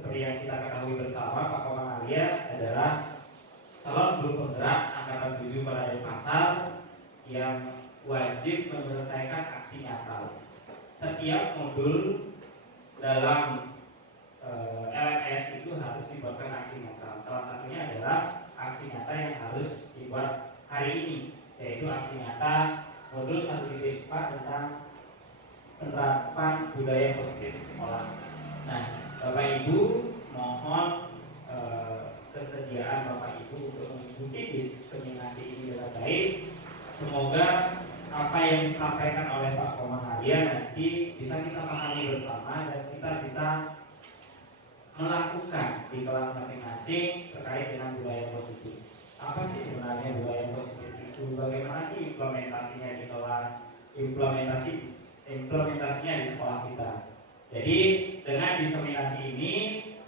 seperti yang kita ketahui bersama, Pak Komang Arya adalah calon guru penggerak angkatan 7 pada Denpasar yang wajib menyelesaikan aksi nyata. Setiap modul dalam LMS itu harus dibuatkan aksi nyata. Salah satunya adalah aksi nyata yang harus dibuat hari ini, yaitu aksi nyata modul 1.4 tentang penerapan budaya positif di sekolah. Nah, Bapak Ibu mohon kesediaan Bapak Ibu untuk mengikuti diseminasi ini dengan baik. Semoga apa yang disampaikan oleh Pak Komang Arya nanti bisa kita pahami bersama dan kita bisa melakukan di kelas masing-masing terkait dengan budaya positif. Apa sih sebenarnya budaya positif itu? Bagaimana sih implementasinya di kelas, implementasinya di sekolah kita? Jadi dengan diseminasi ini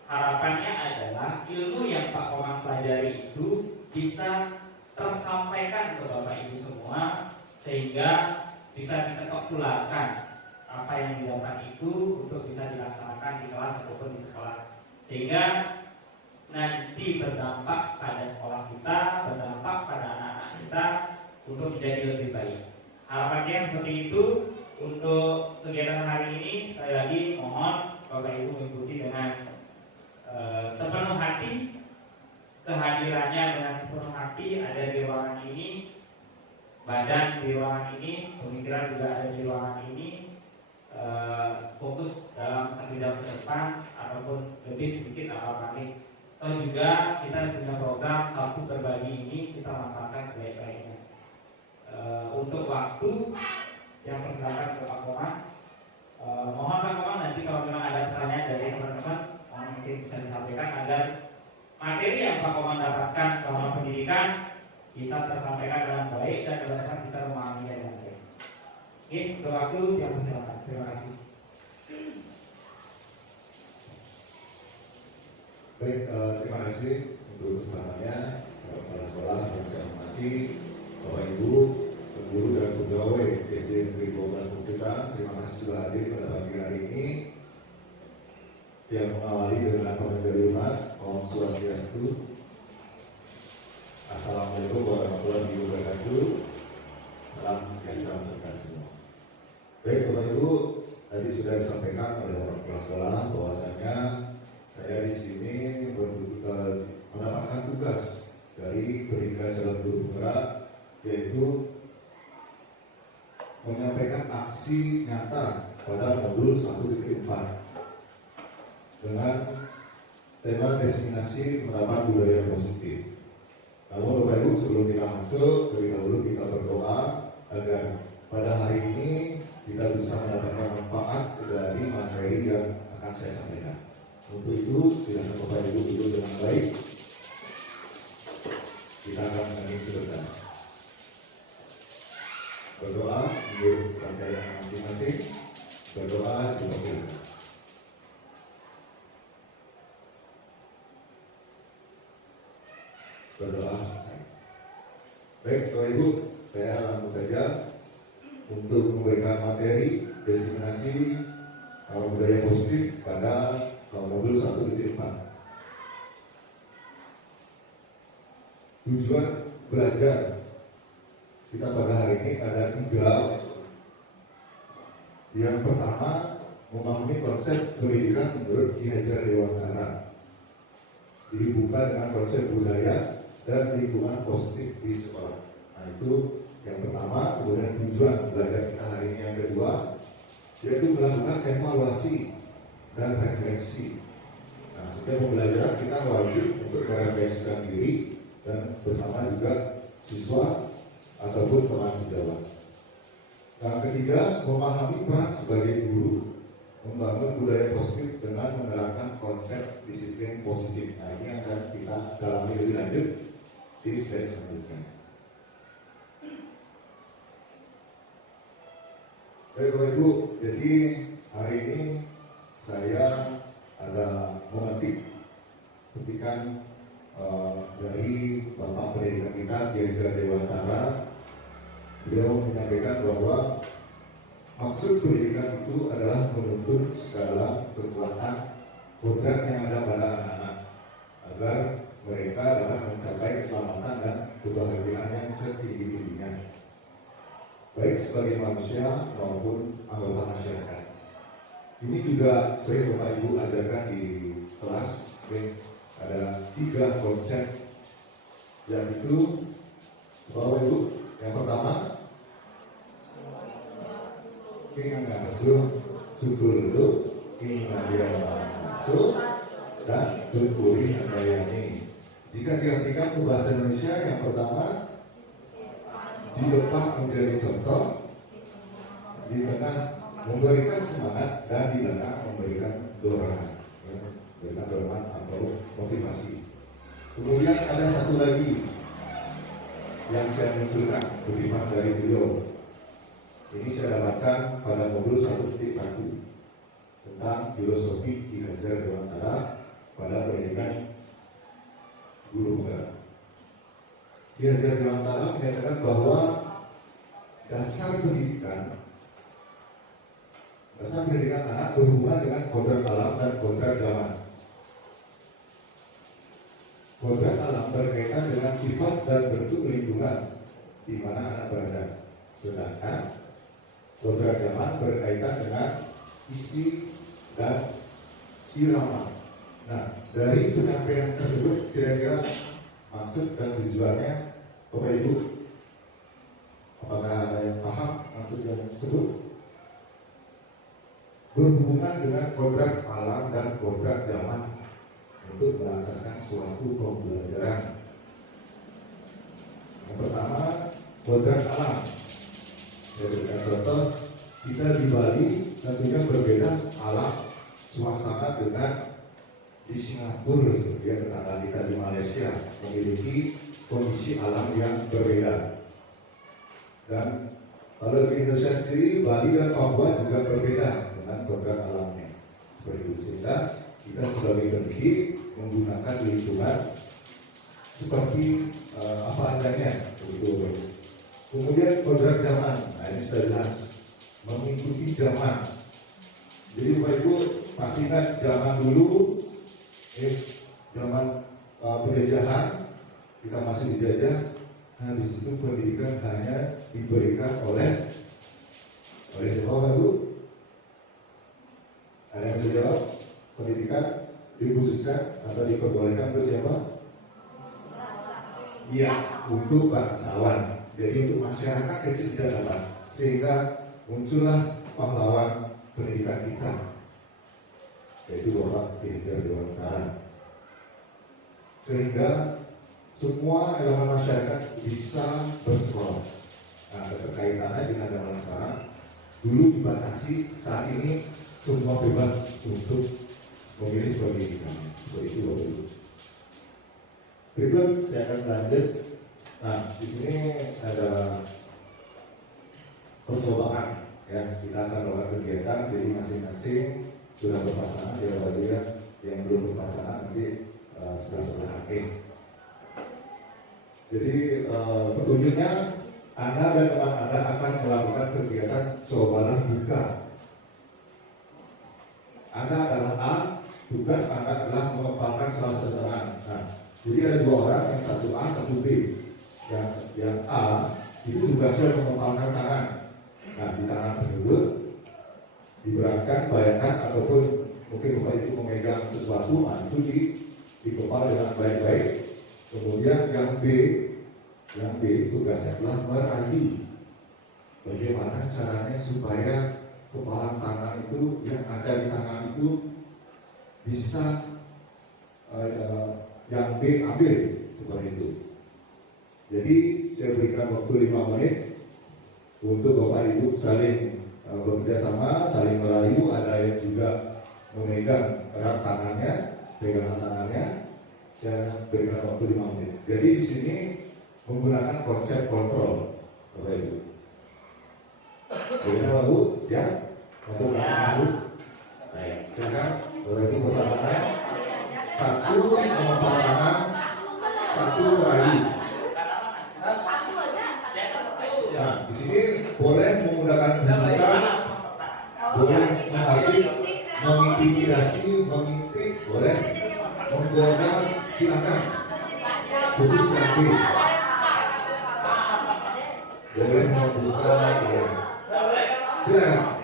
harapannya adalah ilmu yang Pak Komang pelajari itu bisa tersampaikan ke Bapak Ibu semua, sehingga bisa diketok tularkan apa yang didapat itu untuk bisa dilaksanakan di kelas ataupun di sekolah, sehingga nanti berdampak pada sekolah kita, berdampak pada anak-anak kita untuk menjadi lebih baik. Harapannya seperti itu. Untuk kegiatan hari ini sekali lagi mohon Bapak Ibu mengikuti dengan sepenuh hati, kehadirannya dengan sepenuh hati ada di ruangan ini, badan di ruangan ini, pemikiran juga ada di ruangan ini, fokus dalam sebidang ke depan ataupun lebih sedikit atau kali. Atau juga kita punya program Sabtu Berbagi ini kita manfaatkan sebaik-baiknya. Untuk waktu yang persilakan ke Pak Komang. Mohon Pak Komang nanti kalau memang ada pertanyaan dari teman-teman mungkin bisa disampaikan agar materi yang Pak Komang dapatkan selama pendidikan bisa tersampaikan dengan baik dan teman-teman bisa memahaminya dengan baik. Oke, untuk waktu yang persilakan. Terima kasih. Baik, terima kasih untuk kesempatannya kepala sekolah yang saya hormati, Bapak Ibu, guru dan pegawai SD Negeri 12 Mukti. Terima kasih sudah hadir pada pagi hari ini. Yang mengawali dengan pementasan Om Swastiastu. Assalamualaikum warahmatullahi wabarakatuh. Salam sejahtera untuk kita semua. Baik Bapak Ibu, tadi sudah disampaikan oleh orang kepala sekolah bahwasanya saya di sini mendapatkan tugas dari pendidikan calon guru penggerak, yaitu menyampaikan aksi nyata pada modul 1.4 dengan tema destinasi penerapan budaya positif. Namun Bapak Ibu, sebelum kita masuk, terlebih dahulu kita berdoa agar pada hari ini kita bisa mendapatkan manfaat dari materi yang akan saya sampaikan. Untuk itu, silakan Bapak Ibu duduk dengan baik. Kita akan mengambil sebentar. Berdoa untuk pelajaran masing-masing. Berdoa silakan. Berdoa. Baik Bapak Ibu, saya langsung saja untuk memberikan materi destinasi budaya positif pada modul 1.4. Tujuan belajar kita pada hari ini ada 3. Yang pertama, memahami konsep pendidikan menurut Ki Hajar Dewantara, dibuka dengan konsep budaya dan lingkungan positif di sekolah. Nah itu yang pertama. Kemudian tujuan belajar kita hari ini yang kedua, yaitu melakukan evaluasi dan refleksi. Nah, setiap pembelajaran kita wajib untuk merefleksikan diri dan bersama juga siswa ataupun teman sejawat. Yang ketiga, memahami peran sebagai guru, membangun budaya positif dengan menerapkan konsep disiplin positif. Nah, ini akan kita dalami lebih lanjut di slide selanjutnya. Baik Bapak Ibu, jadi hari ini saya ada memetik petikan dari Bapak Pendidikan kita Ki Hajar Dewantara. Beliau menyampaikan bahwa maksud pendidikan itu adalah menuntun segala kekuatan kodrat yang ada pada anak-anak agar mereka dapat mencapai keselamatan dan kebahagiaan yang setinggi-tingginya, baik sebagai manusia maupun anggota masyarakat. Ini juga sering Bapak Ibu ajarkan di kelas. Ada 3 konsep, yaitu Bapak Ibu, yang pertama ngasuh syukur dulu, dia masuk dan berkuri handayani. Jika diartikan ke bahasa Indonesia, yang pertama di depan menjadi contoh, di tengah memberikan semangat, dan di belakang memberikan dorongan, memberikan dorongan atau motivasi. Kemudian ada satu lagi yang saya munculkan kutipan dari beliau. Ini saya dapatkan pada modul 1.1 tentang filosofi Ki Hajar Dewantara pada pendidikan guru penggerak. Ki Hajar Dewantara menyatakan bahwa dasar pendidikan anak berhubungan dengan kodrat alam dan kodrat zaman. Kodrat alam berkaitan dengan sifat dan bentuk lingkungan di mana anak berada, sedangkan kodrat zaman berkaitan dengan isi dan irama. Nah, dari penyampaian tersebut kira-kira maksud dan tujuannya Bapak Ibu, apakah ada yang paham maksud yang tersebut? Berhubungan dengan kodrat alam dan kodrat zaman untuk melaksanakan suatu pembelajaran. Yang pertama, kodrat alam. Saya berikan contoh, kita di Bali tentunya berbeda alam suasana dengan di Singapura, ya, tetangga kita di Malaysia memiliki kondisi alam yang berbeda. Dan kalau di Indonesia sendiri, Bali dan Papua juga berbeda dengan kodrat alamnya. Seperti itu, sehingga kita sebagai pendidik menggunakan lingkungan seperti apa adanya. Kemudian kodrat zaman, nah ini sudah jelas, mengikuti zaman. Jadi Bapak Ibu pastikan zaman dulu, zaman penjajahan, kita masih dijajah. Nah di situ pendidikan hanya diberikan oleh siapa Bapak Ibu? Ada yang bisa jawab? Pendidikan dikhususkan atau diperbolehkan untuk siapa? Iya, untuk bangsawan. Jadi untuk masyarakat kecil tidak dapat, sehingga muncullah pahlawan pendidikan kita, yaitu Bapak Ki Hajar Dewantara. Sehingga semua elemen masyarakat bisa bersekolah. Nah, keterkaitannya dengan zaman sekarang, dulu dibatasi, saat ini semua bebas untuk memilih pendidikan. Seperti itu Bapak Ibu. Berikut saya akan lanjut. Nah, di sini ada percobaan, ya. Kita akan melakukan kegiatan, jadi masing-masing sudah berpasangan, ya bagi yang belum berpasangan nanti sebelah hakim. Jadi petunjuknya, Anda dan teman Anda akan melakukan kegiatan cobalah buka. Anda adalah A, tugas Anda adalah mengepalkan salah satu tangan. Nah, jadi ada 2 orang, yang satu A, satu B. Yang A itu tugasnya mengepalkan tangan. Nah, di tangan tersebut diberatkan, bayangkan ataupun mungkin Bapak itu memegang sesuatu, nah itu dikepal dengan baik-baik. Kemudian yang B tugasnya adalah merayu. Bagaimana caranya supaya kepalan tangan itu yang ada di tangan itu bisa yang B ambil, seperti itu. Jadi saya berikan waktu 5 menit untuk Bapak Ibu saling bekerja sama, saling merayu. Ada yang juga memegang erat tangannya, pegangan tangannya. Saya berikan waktu 5 menit. Jadi di sini menggunakan konsep kontrol, Bapak Ibu. Bagaimana Bapak Ibu? Siap? Untuk Bapak? Baik, silakan Bapak Ibu berpasangan. 1 mengepal tangan, 1 merayu. Nah, di sini boleh menggunakan bukan, boleh menghakimi, mengintimidasi, mengintip, menggoda silakan, khusus nanti boleh membuka ya. Silakan.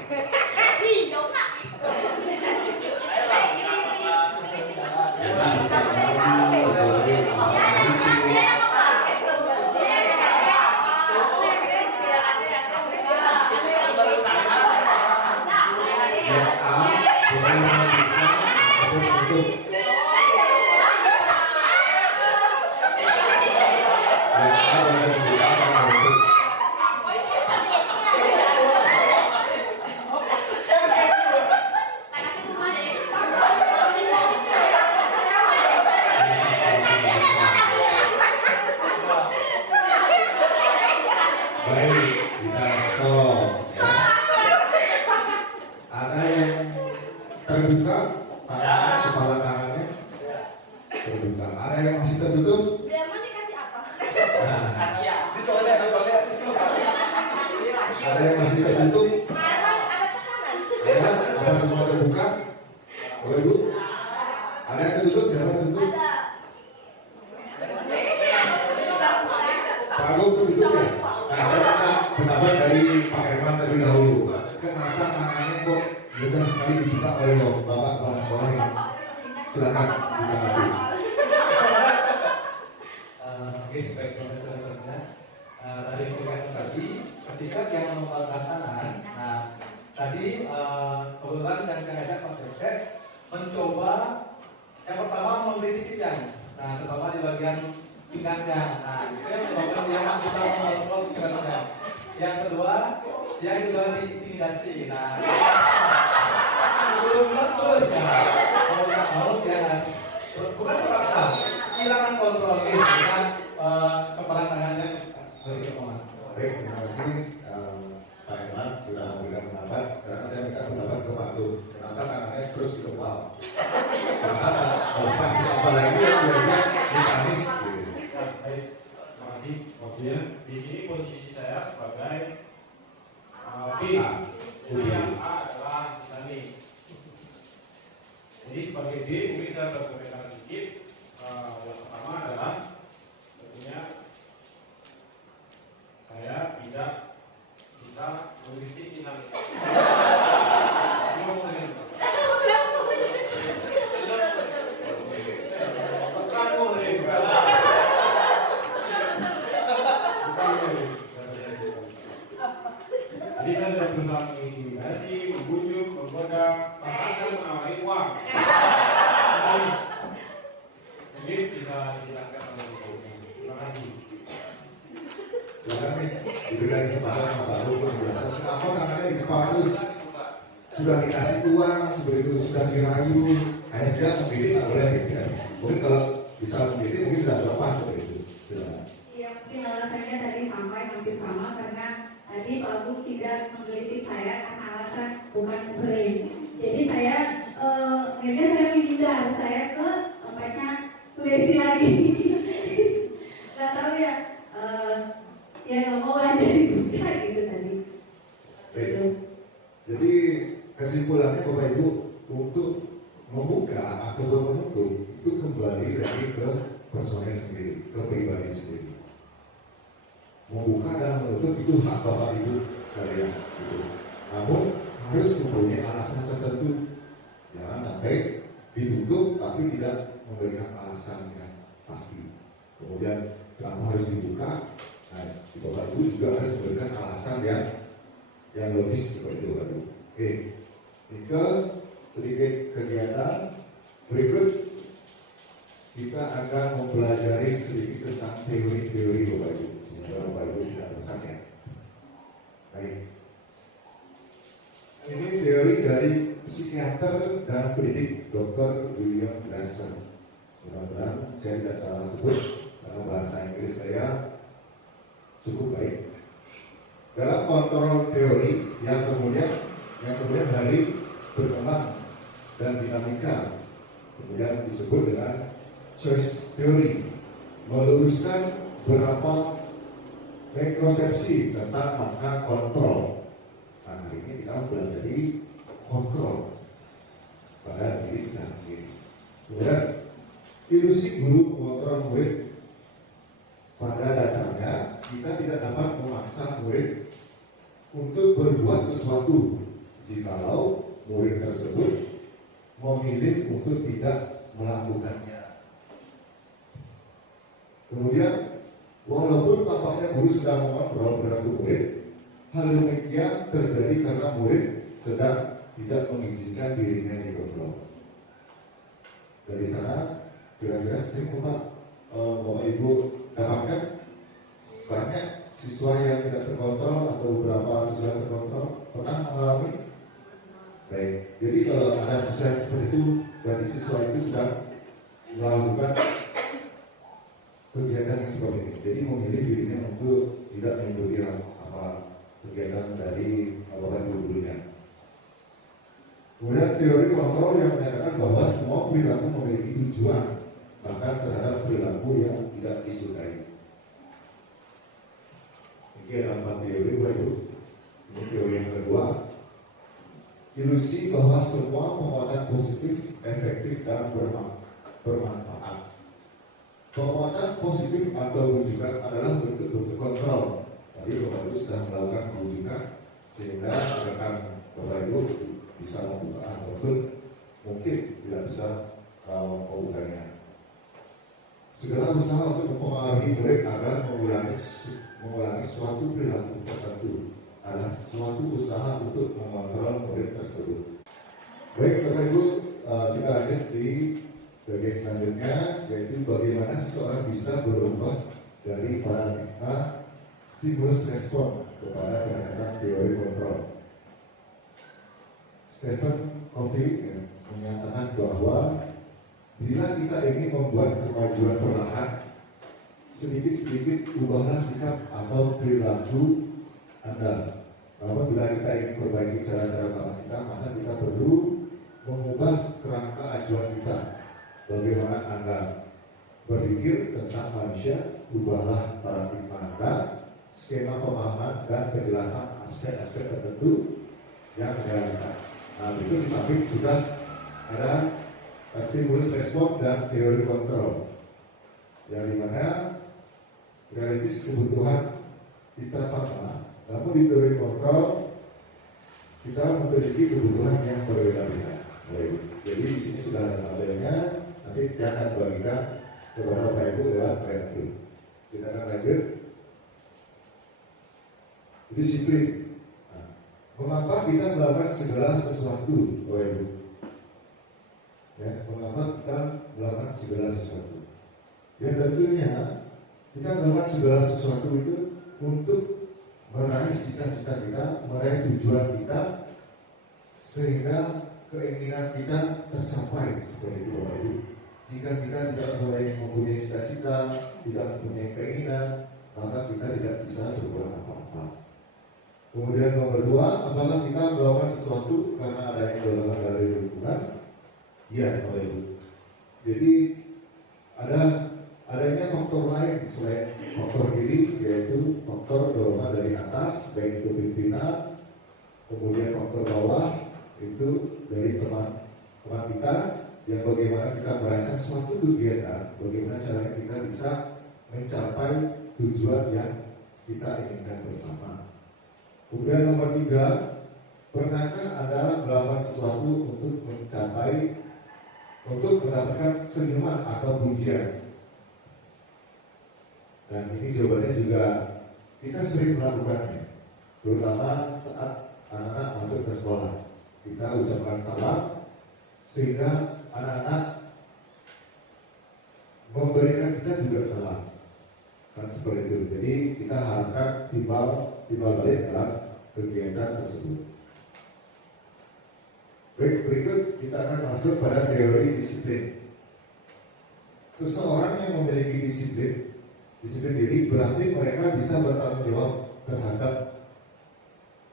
Baik, kita stop. Ada yang terbuka, kepala tangannya terbuka. Ada yang masih tertutup? Biarman dikasih apa? Ada yang masih tertutup? Biarman ada tekanan. Ada? Apa semua terbuka? Boleh Bu? Ada yang tertutup? Siapa yang tertutup? Ada. Pak Agung tertutup ya? Nah, saya minta pendapat dari Pak Herman terlebih dahulu. Kenapa tangannya kok mudah sekali dibuka oleh Bapak kepala sekolah ini? Silakan ditanggapi. Oke, baik profesor-profesornya. Tadi komunikasi ketika yang mengembangkan tangan. Nah, tadi kebetulan yang saya ajak Pak Besek mencoba yang pertama membeli titipan. Nah, terutama di bagian pinggangnya. Nah, itu yang menyebabkan dia nggak bisa mengontrol pikirannya. Yang kedua, dia juga diintimidasi. Nah, suruh terus ya. Kalau nggak mau dia bukan terpaksa, kehilangan kontrol, dengan kepala tangannya berkembang. Baik, terima kasih Pak Herman sudah memberikan pendapat. Sekarang saya minta pendapat ke Pak Agung. Kenapa tangannya terus dikepal? Kenapa lepas apa lagi yang biasanya mekanis? Baik, terima kasih. Kemudian di sini posisi saya sebagai B. Yang A adalah misalnya. Jadi sebagai D, mungkin saya berkomentar sedikit. Yang pertama adalah tentunya saya tidak bisa mengkritik misalnya. Jadi saya sudah berusaha mengintimidasi, membujuk, menggoda, bahkan saya menawari uang. Mungkin bisa dijelaskan oleh Ibu. Terima kasih. Silakan Miss, diberikan kesempatan sama Pak Agung untuk menjelaskan kenapa tangannya dikepal terus. Sudah dikasih uang seperti itu, sudah dirayu, hanya saja memilih tak boleh gitu kan. Mungkin kalau bisa memilih mungkin sudah terlepas seperti itu. Silakan. Iya, mungkin alasannya tadi sampai hampir sama karena tadi Pak Agung tidak menggelitik saya karena alasan bukan brain. Jadi saya akhirnya saya menghindar, saya ke tempatnya Desi lagi. Gak tahu ya, ya nggak mau aja dibuka gitu tadi. Baik. Gitu. Jadi kesimpulannya Bapak Ibu untuk membuka atau menutup itu kembali lagi ke personel sendiri, ke pribadi sendiri. Membuka dan menutup itu hak Bapak Ibu sekalian. Gitu. Namun harus mempunyai alasan tertentu. Jangan sampai ditutup tapi tidak memberikan alasan yang pasti. Kemudian kenapa harus dibuka? Nah, Bapak Ibu juga harus memberikan alasan yang logis seperti itu, Bapak Ibu. Oke, ini ke sedikit kegiatan berikut. Kita akan mempelajari sedikit tentang teori-teori Bapak Ibu. Semoga Bapak Ibu tidak bosan ya. Baik. Ini teori dari psikiater dan pendidik Dr. William Glasser. Mudah-mudahan saya tidak salah sebut karena bahasa Inggris saya cukup baik. Dalam kontrol teori yang kemudian hari berkembang dan dinamika, kemudian disebut dengan choice theory, meluruskan beberapa mikrosepsi tentang makna kontrol. Nah, hari ini kita mempelajari kontrol pada diri kita sendiri. Kemudian ilusi guru mengontrol murid. Pada dasarnya kita tidak dapat memaksa murid untuk berbuat sesuatu jikalau murid tersebut memilih untuk tidak melakukannya. Kemudian, walaupun tampaknya guru sedang mengontrol perilaku murid, hal demikian terjadi karena murid sedang tidak mengizinkan dirinya dikontrol. Dari sana, kira-kira sering Bapak Ibu dapatkan banyak siswa yang tidak terkontrol atau beberapa siswa yang terkontrol pernah mengalami. Baik, jadi kalau ada siswa yang seperti itu, berarti siswa itu sedang melakukan kegiatan yang seperti ini. Jadi memilih dirinya untuk tidak mengikuti apa kegiatan dari Bapak Ibu gurunya. Kemudian teori kontrol yang menyatakan bahwa semua perilaku memiliki tujuan, bahkan terhadap perilaku yang tidak disukai. Ini adalah teori baru. Ini teori yang kedua. Ilusi bahwa semua penguatan positif, efektif dan bermanfaat. Penguatan positif atau rujukan adalah bentuk-bentuk kontrol. Tadi Bapak Ibu sudah melakukan rujukan sehingga rekan Bapak Ibu bisa membuka ataupun mungkin tidak bisa membukanya. Segala usaha untuk mempengaruhi murid agar mengulangi suatu perilaku tertentu adalah suatu usaha untuk mengontrol murid tersebut. Baik Bapak Ibu, kita lanjut di bagian selanjutnya, yaitu bagaimana seseorang bisa berubah dari paradigma stimulus respon kepada pendekatan teori kontrol. Stephen Covey menyatakan bahwa bila kita ingin membuat kemajuan perlahan, sedikit-sedikit ubahlah sikap atau perilaku Anda. Namun bila kita ingin perbaiki cara-cara lama kita, maka kita perlu mengubah kerangka acuan kita. Bagaimana Anda berpikir tentang manusia, ubahlah paradigma Anda, skema pemahaman dan penjelasan aspek-aspek tertentu yang realitas. Nah, itu di samping sudah ada stimulus respon dan teori kontrol, yang dimana realitis kebutuhan kita sama, namun di teori kontrol kita memiliki kebutuhan yang berbeda-beda. Jadi di sini sudah ada tabelnya, nanti kita akan bagikan kepada Bapak Ibu lewat preview. Kita akan lanjut. Disiplin. Mengapa kita melakukan segala sesuatu, Bapak Ibu? Ya, mengapa kita melakukan segala sesuatu? Ya tentunya kita melakukan segala sesuatu itu untuk meraih cita-cita kita, meraih tujuan kita, sehingga keinginan kita tercapai seperti itu, Bapak Ibu. Jika kita tidak mempunyai cita-cita, tidak mempunyai keinginan, maka kita tidak bisa berbuat apa-apa. Kemudian nomor dua, apakah kita melakukan sesuatu karena adanya dorongan dari lingkungan? Iya, Bapak Ibu. Jadi adanya faktor lain selain faktor diri, yaitu faktor dorongan dari atas, baik itu pimpinan, kemudian faktor bawah itu dari teman kita, yang bagaimana kita merayakan suatu kegiatan, bagaimana caranya kita bisa mencapai tujuan yang kita inginkan bersama. Kemudian nomor tiga, pernahkah Anda melakukan sesuatu untuk mendapatkan senyuman atau pujian? Dan ini jawabannya juga kita sering melakukannya, terutama saat anak-anak masuk ke sekolah. Kita ucapkan salam sehingga anak-anak memberikan kita juga salam. Kan seperti itu. Jadi kita harapkan timbal balik dalam kegiatan tersebut. Baik, berikut kita akan masuk pada teori disiplin. Seseorang yang memiliki disiplin diri berarti mereka bisa bertanggung jawab terhadap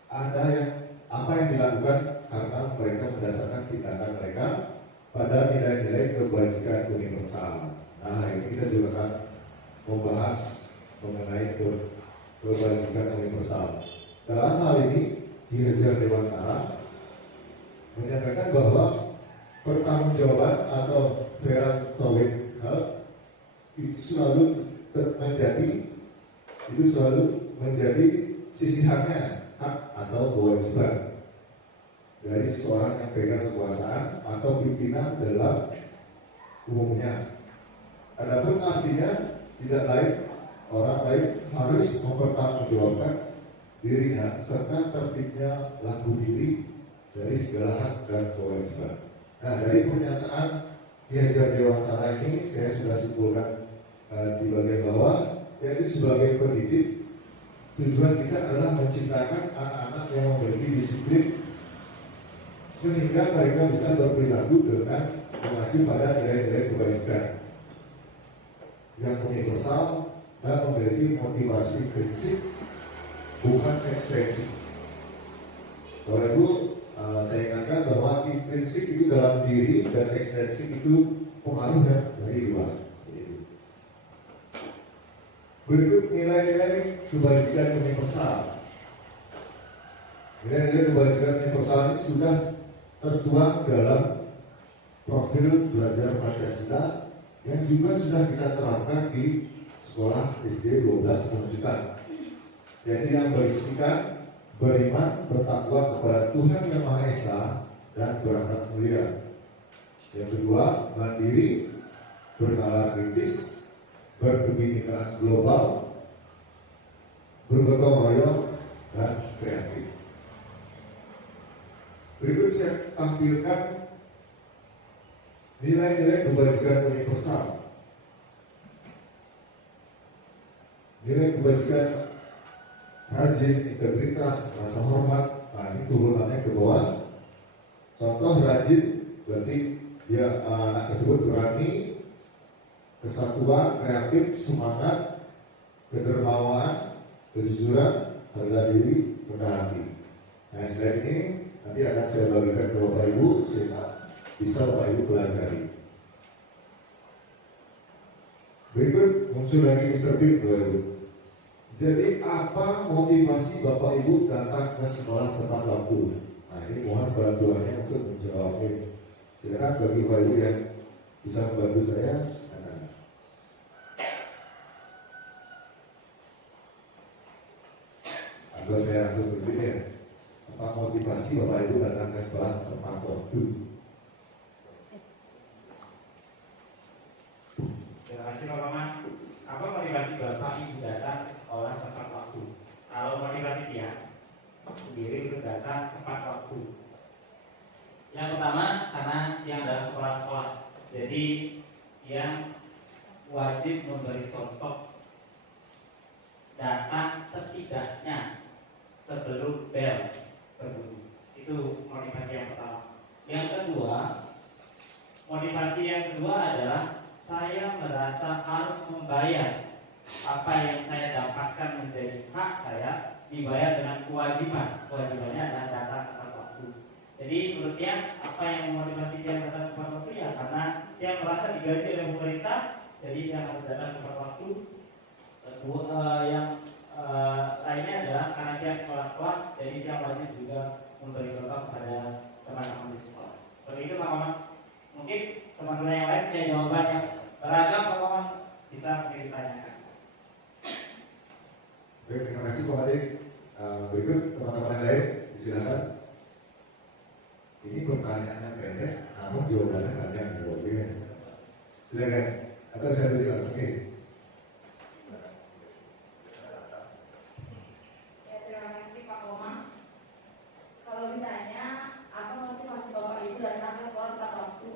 apa yang dilakukan karena mereka mendasarkan tindakan mereka pada nilai-nilai kebajikan universal. Nah, ini kita juga akan membahas mengenai kebajikan universal. Dalam hal ini, Ki Hajar Dewantara menyampaikan bahwa pertanggungjawaban atau fair towing itu selalu menjadi sisihannya hak atau kewajiban dari seseorang yang pegang kekuasaan atau pimpinan dalam umumnya. Adapun artinya tidak lain orang lain harus mempertanggungjawabkan dirinya serta tertibnya laku diri dari segala hak dan kewajiban. Nah, dari pernyataan Ki Hajar Dewantara ini saya sudah simpulkan di bagian bawah, yaitu sebagai pendidik tujuan kita adalah menciptakan anak-anak yang memiliki disiplin sehingga mereka bisa berperilaku dengan mengacu pada nilai-nilai kebajikan yang universal dan memiliki motivasi prinsip bukan ekspresi. Bapak Ibu, saya ingatkan bahwa prinsip itu dalam diri dan ekspresi itu pengaruhnya dari luar. Berikut nilai-nilai kebajikan universal. Nilai-nilai kebajikan universal ini sudah tertuang dalam profil belajar Pancasila yang juga sudah kita terapkan di sekolah SD 12 lanjutan. Jadi yang berisikan beriman, bertakwa kepada Tuhan Yang Maha Esa dan berakhlak mulia. Yang kedua, mandiri, bernalar kritis, berkebinekaan global, bergotong royong, dan kreatif. Berikut saya tampilkan nilai-nilai kebajikan universal. Nilai kebajikan rajin, integritas, rasa hormat. Nah, ini turunannya ke bawah. Contoh rajin berarti dia anak tersebut berani, kesatuan, kreatif, semangat, kedermawanan, kejujuran, harga diri, rendah hati. Nah, slide ini nanti akan saya bagikan ke Bapak Ibu sehingga bisa Bapak Ibu pelajari. Berikut muncul lagi Mr. Big, Bapak Ibu. Jadi apa motivasi Bapak Ibu datang ke sekolah tepat waktu? Nah, ini mohon bantuannya untuk menjawabnya. Silakan bagi Bapak Ibu yang bisa membantu saya. Atau saya langsung berpikir, apa motivasi Bapak Ibu datang ke sekolah tepat waktu? Terima kasih Pak Paman. Apa motivasi Bapak Ibu datang ke sekolah tepat waktu? Kalau motivasi dia sendiri untuk datang tepat waktu. Yang pertama karena yang adalah sekolah-sekolah. Jadi yang wajib memberi contoh datang setidaknya sebelum bel berbunyi. Itu motivasi yang pertama. Yang kedua, motivasi yang kedua adalah saya merasa harus membayar apa yang saya dapatkan menjadi hak saya dibayar dengan kewajiban. Kewajibannya adalah datang tepat waktu. Jadi menurut dia apa yang memotivasi dia datang tepat waktu ya karena dia merasa digaji oleh pemerintah, jadi dia harus datang tepat waktu. Yang lainnya adalah karena dia sekolah-sekolah, jadi dia wajib juga memberi contoh kepada teman-teman di sekolah. Seperti itu Pak Maman. Mungkin teman-teman yang lain punya jawaban yang beragam, Pak Maman bisa ditanyakan. Baik, terima kasih Pak Adik. Berikut teman-teman yang lain, silakan. Ini pertanyaannya pendek, namun jawabannya banyak. Silakan. Atau saya tunjuk langsung ini. Kalau ditanya apa motivasi Bapak Ibu datang ke sekolah tepat waktu?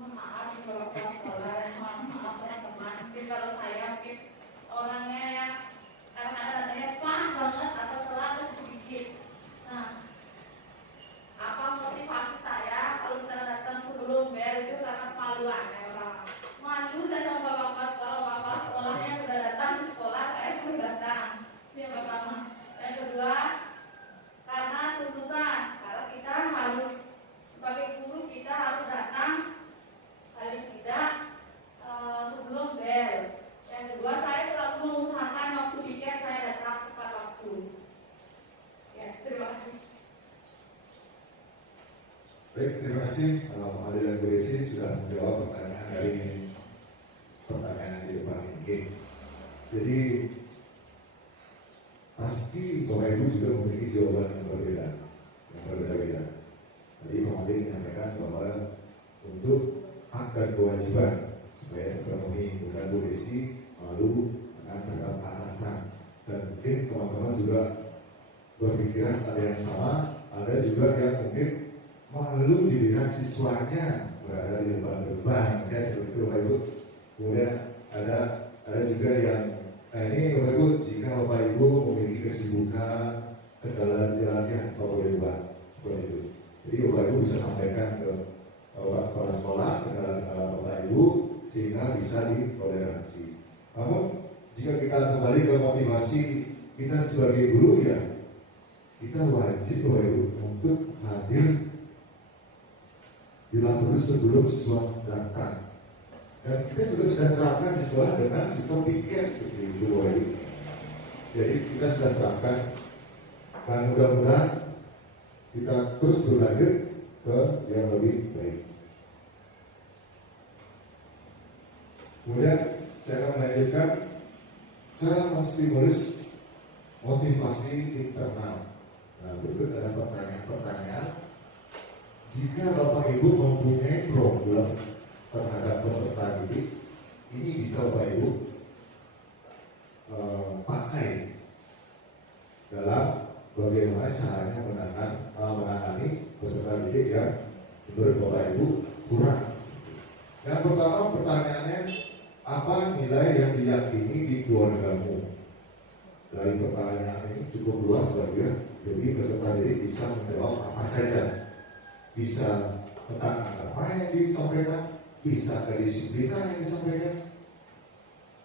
Maaf kalau sekolah, maaf teman-teman. Mungkin kalau saya mungkin orangnya yang kadang-kadang datangnya pas banget atau telat sedikit. Nah, apa motivasi saya kalau misalnya datang sebelum bel itu karena kemaluan ya Pak. Malu saya sama bapak sekolahnya sudah datang di sekolah, saya sudah datang. Itu yang pertama. Yang kedua, karena tuntutan, karena kita harus sebagai guru kita harus datang paling tidak sebelum bel. Yang kedua, saya selalu mengusahakan waktu weekend saya datang tepat waktu. Ya, terima kasih. Baik, terima kasih Pak Adil dan Bu Desi sudah menjawab pertanyaan dari pertanyaan di depan Jadi pasti Bapak Ibu juga memiliki jawaban yang berbeda-beda. Tadi Pak Menteri menyampaikan bahwa untuk hak dan kewajiban supaya terpenuhi, kemudian Bu Desi lalu akan terhadap atasan, dan mungkin teman-teman juga berpikiran ada yang sama, ada juga yang mungkin malu dilihat siswanya berada di depan gerbang, ya seperti itu Bapak Ibu. Kemudian ada juga yang ini Bapak Ibu, jika Bapak Ibu memiliki kesibukan kendala-kendalanya Bapak boleh buat seperti itu. Jadi Bapak Ibu bisa sampaikan ke kepala sekolah kendala Bapak Ibu sehingga bisa ditoleransi. Namun jika kita kembali ke motivasi kita sebagai guru, ya kita wajib Bapak Ibu untuk hadir bila perlu sebelum siswa datang. Dan kita juga sudah terapkan di sekolah dengan sistem piket seperti itu Bapak Ibu. Jadi kita sudah terapkan, dan mudah-mudahan kita terus berlanjut ke yang lebih baik. Kemudian saya akan melanjutkan cara menstimulus motivasi internal. Nah, berikut ada pertanyaan. Jika Bapak Ibu mempunyai problem terhadap peserta didik, ini bisa Bapak Ibu pakai dalam bagaimana caranya menangani peserta didik yang menurut Bapak Ibu kurang. Yang pertama pertanyaannya, apa nilai yang diyakini di keluargamu? Dari pertanyaan ini cukup luas Bapak Ibu, jadi peserta didik bisa menjawab apa saja. Bisa tentang apa yang disampaikan, bisa kedisiplinan yang disampaikan.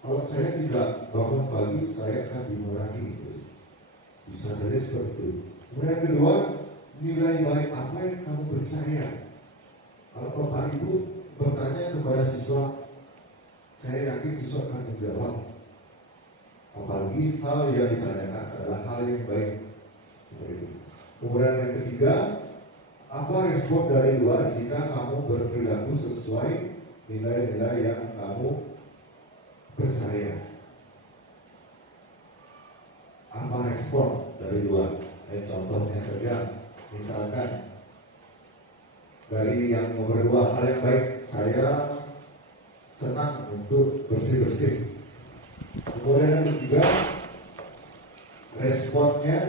Kalau saya tidak bangun pagi, saya akan dimarahi. Bisa saja seperti itu. Kemudian kedua, nilai baik apa yang kamu beri saya? Kalau Bapak Ibu bertanya kepada siswa, saya yakin siswa akan menjawab. Apalagi hal yang ditanyakan adalah hal yang baik. Seperti itu. Kemudian yang ketiga, apa respon dari luar jika kamu berperilaku sesuai nilai-nilai yang kamu percaya? Apa respon dari luar? Contohnya saja, misalkan dari yang nomor dua, hal yang baik, saya senang untuk bersih-bersih. Kemudian yang ketiga, responnya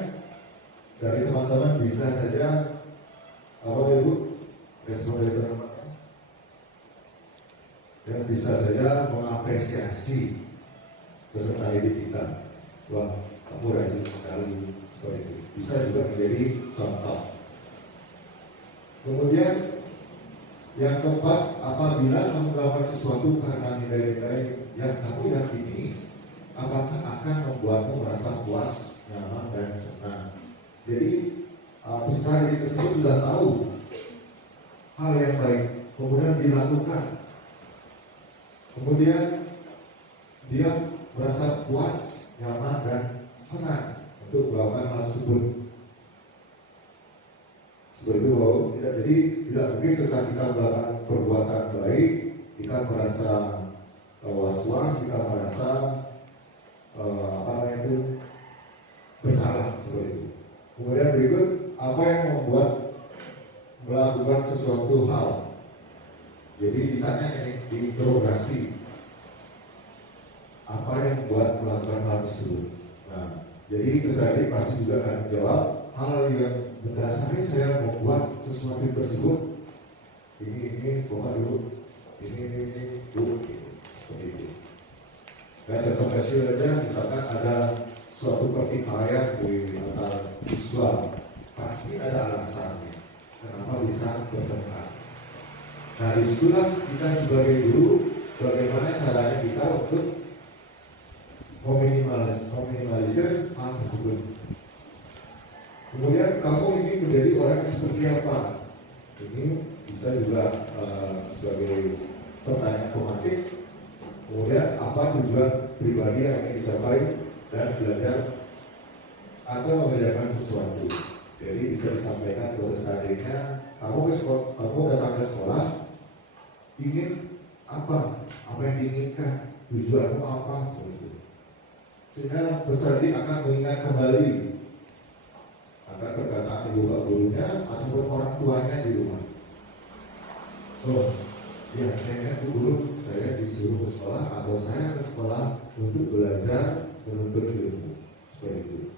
dari teman-teman bisa saja apa Ibu? Respon dari teman-teman yang bisa saja mengapresiasi peserta didik kita. Wah, kamu rajin sekali, seperti itu. Bisa juga menjadi contoh. Kemudian yang keempat, apabila kamu melakukan sesuatu karena nilai-nilai yang kamu yakini, apakah akan membuatmu merasa puas, nyaman, dan senang? Jadi peserta didik tersebut sudah tahu hal yang baik, kemudian dilakukan, kemudian dia merasa puas, nyaman, dan senang untuk melakukan hal tersebut. Seperti itu, tidak. Jadi tidak mungkin setelah kita melakukan perbuatan baik kita merasa was-was, kita merasa bersalah, seperti itu. Kemudian berikut, apa yang membuat melakukan sesuatu hal? Jadi ditanya ini, diinterogasi, apa yang membuat melakukan hal tersebut? Nah, jadi peserta didik pasti juga akan menjawab hal yang berdasarkan saya membuat sesuatu tersebut. Ini Bapak Ibu, ini Bu, seperti itu. Dan contoh kecil saja, misalkan ada suatu pertikaian di antara siswa, pasti ada alasannya kenapa bisa bertengkar. Nah, disitulah kita sebagai guru, bagaimana caranya kita untuk meminimalisir hal tersebut. Kemudian kamu ini menjadi orang seperti apa? Ini bisa juga sebagai pertanyaan tematik. Kemudian apa tujuan pribadi yang ingin dicapai dan belajar atau mengerjakan sesuatu. Jadi bisa disampaikan kepada seadanya, kamu datang ke sekolah ingin apa? Apa yang diinginkan? Tujuanmu apa? Seperti itu. sehingga peserta didik akan mengingat kembali akan perkataan ibu bapak gurunya ataupun orang tuanya di rumah. Oh, ya saya ingat dulu saya disuruh ke sekolah atau saya ke sekolah untuk belajar menuntut ilmu seperti itu.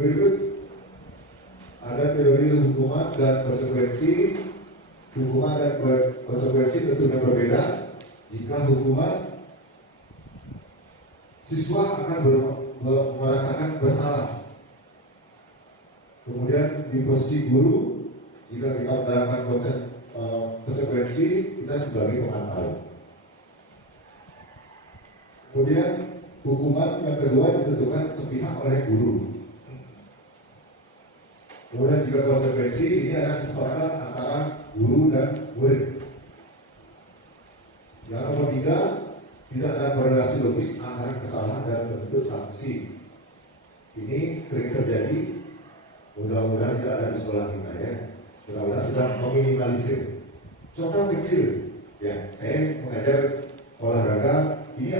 Berikut ada teori hukuman dan konsekuensi. Hukuman dan konsekuensi tentunya berbeda. Jika hukuman, siswa akan merasakan bersalah. Kemudian di posisi guru, jika kita menerapkan konsekuensi, kita sebagai pemantau. Kemudian hukuman yang kedua ditentukan sepihak oleh guru. Kemudian jika konsekuensi, ini adalah kesepakatan antara guru dan murid. Yang nomor tiga, tidak ada korelasi logis antara kesalahan dan bentuk sanksi. Ini sering terjadi. Mudah-mudahan tidak ada di sekolah kita ya. Mudah-mudahan sudah meminimalisir. Contoh kecil, ya saya mengajar olahraga. Ini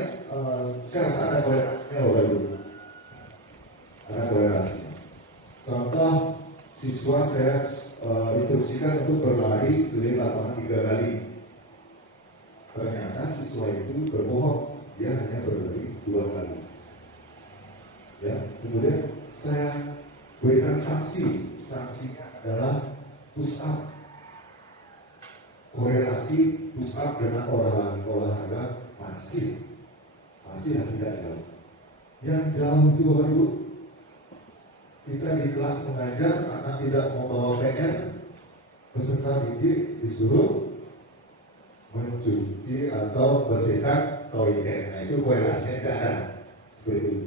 saya rasa ada korelasinya loh dulu. Ada korelasinya. Contoh, siswa saya instruksikan untuk berlari keliling lapangan 3 kali. Ternyata siswa itu berbohong, dia hanya berlari 2 kali. Ya, kemudian saya berikan sanksi. Sanksinya adalah push up. Korelasi push up dengan olahraga masih tidak jauh. Yang jauh itu Bapak Ibu, kita di kelas mengajar anak tidak membawa PR, peserta didik disuruh mencuci atau bersihkan toilet. Nah itu korelasinya tidak ada. Seperti itu.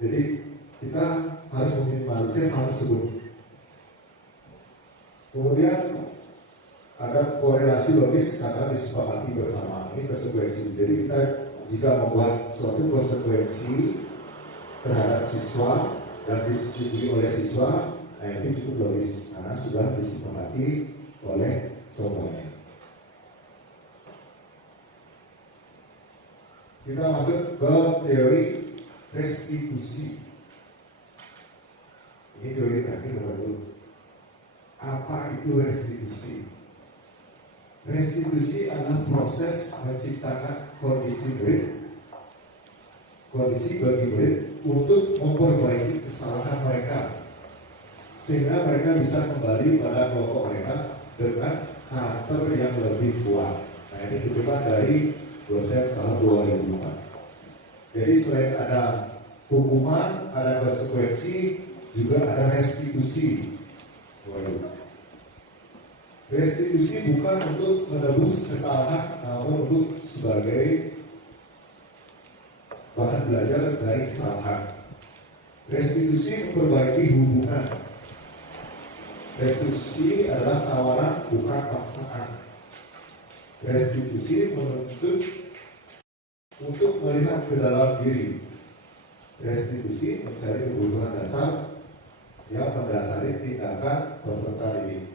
Jadi kita harus meminimalisir hal tersebut. Kemudian ada korelasi logis karena disepakati bersama. Ini konsekuensi. Jadi kita jika membuat suatu konsekuensi terhadap siswa dan disetujui oleh siswa, nah ini cukup logis karena sudah disepakati oleh semuanya. Kita masuk ke teori restitusi. Ini teori terakhir dulu. Apa itu restitusi? Restitusi adalah proses menciptakan kondisi bagi murid untuk memperbaiki kesalahan mereka, sehingga mereka bisa kembali pada kelompok mereka dengan karakter yang lebih kuat. Nah ini dikutip dari dosen tahun 2004. Jadi selain ada hukuman, ada konsekuensi, juga ada restitusi. Restitusi bukan untuk menebus kesalahan, namun untuk sebagai bahan belajar dari kesalahan. Restitusi memperbaiki hubungan. Restitusi adalah tawaran, bukan paksaan. Restitusi menuntut untuk melihat ke dalam diri. Restitusi mencari kebutuhan dasar yang mendasari tindakan peserta didik.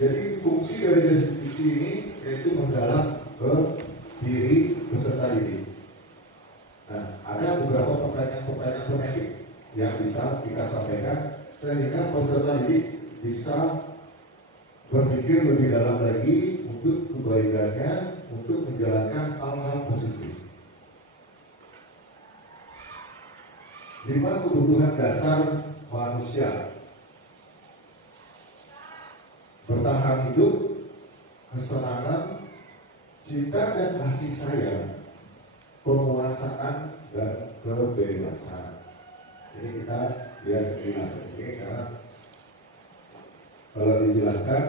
Jadi fungsi dari restitusi ini yaitu mendalam ke diri peserta didik. Nah, ada beberapa pertanyaan penetik yang bisa kita sampaikan sehingga peserta didik bisa berpikir lebih dalam lagi untuk kebaikannya, untuk menjalankan hal-hal positif. 5 kebutuhan dasar manusia: bertahan hidup, kesenangan, cinta dan kasih sayang, penguasaan dan kebebasan. Jadi kita lihat sekilas ini karena kalau dijelaskan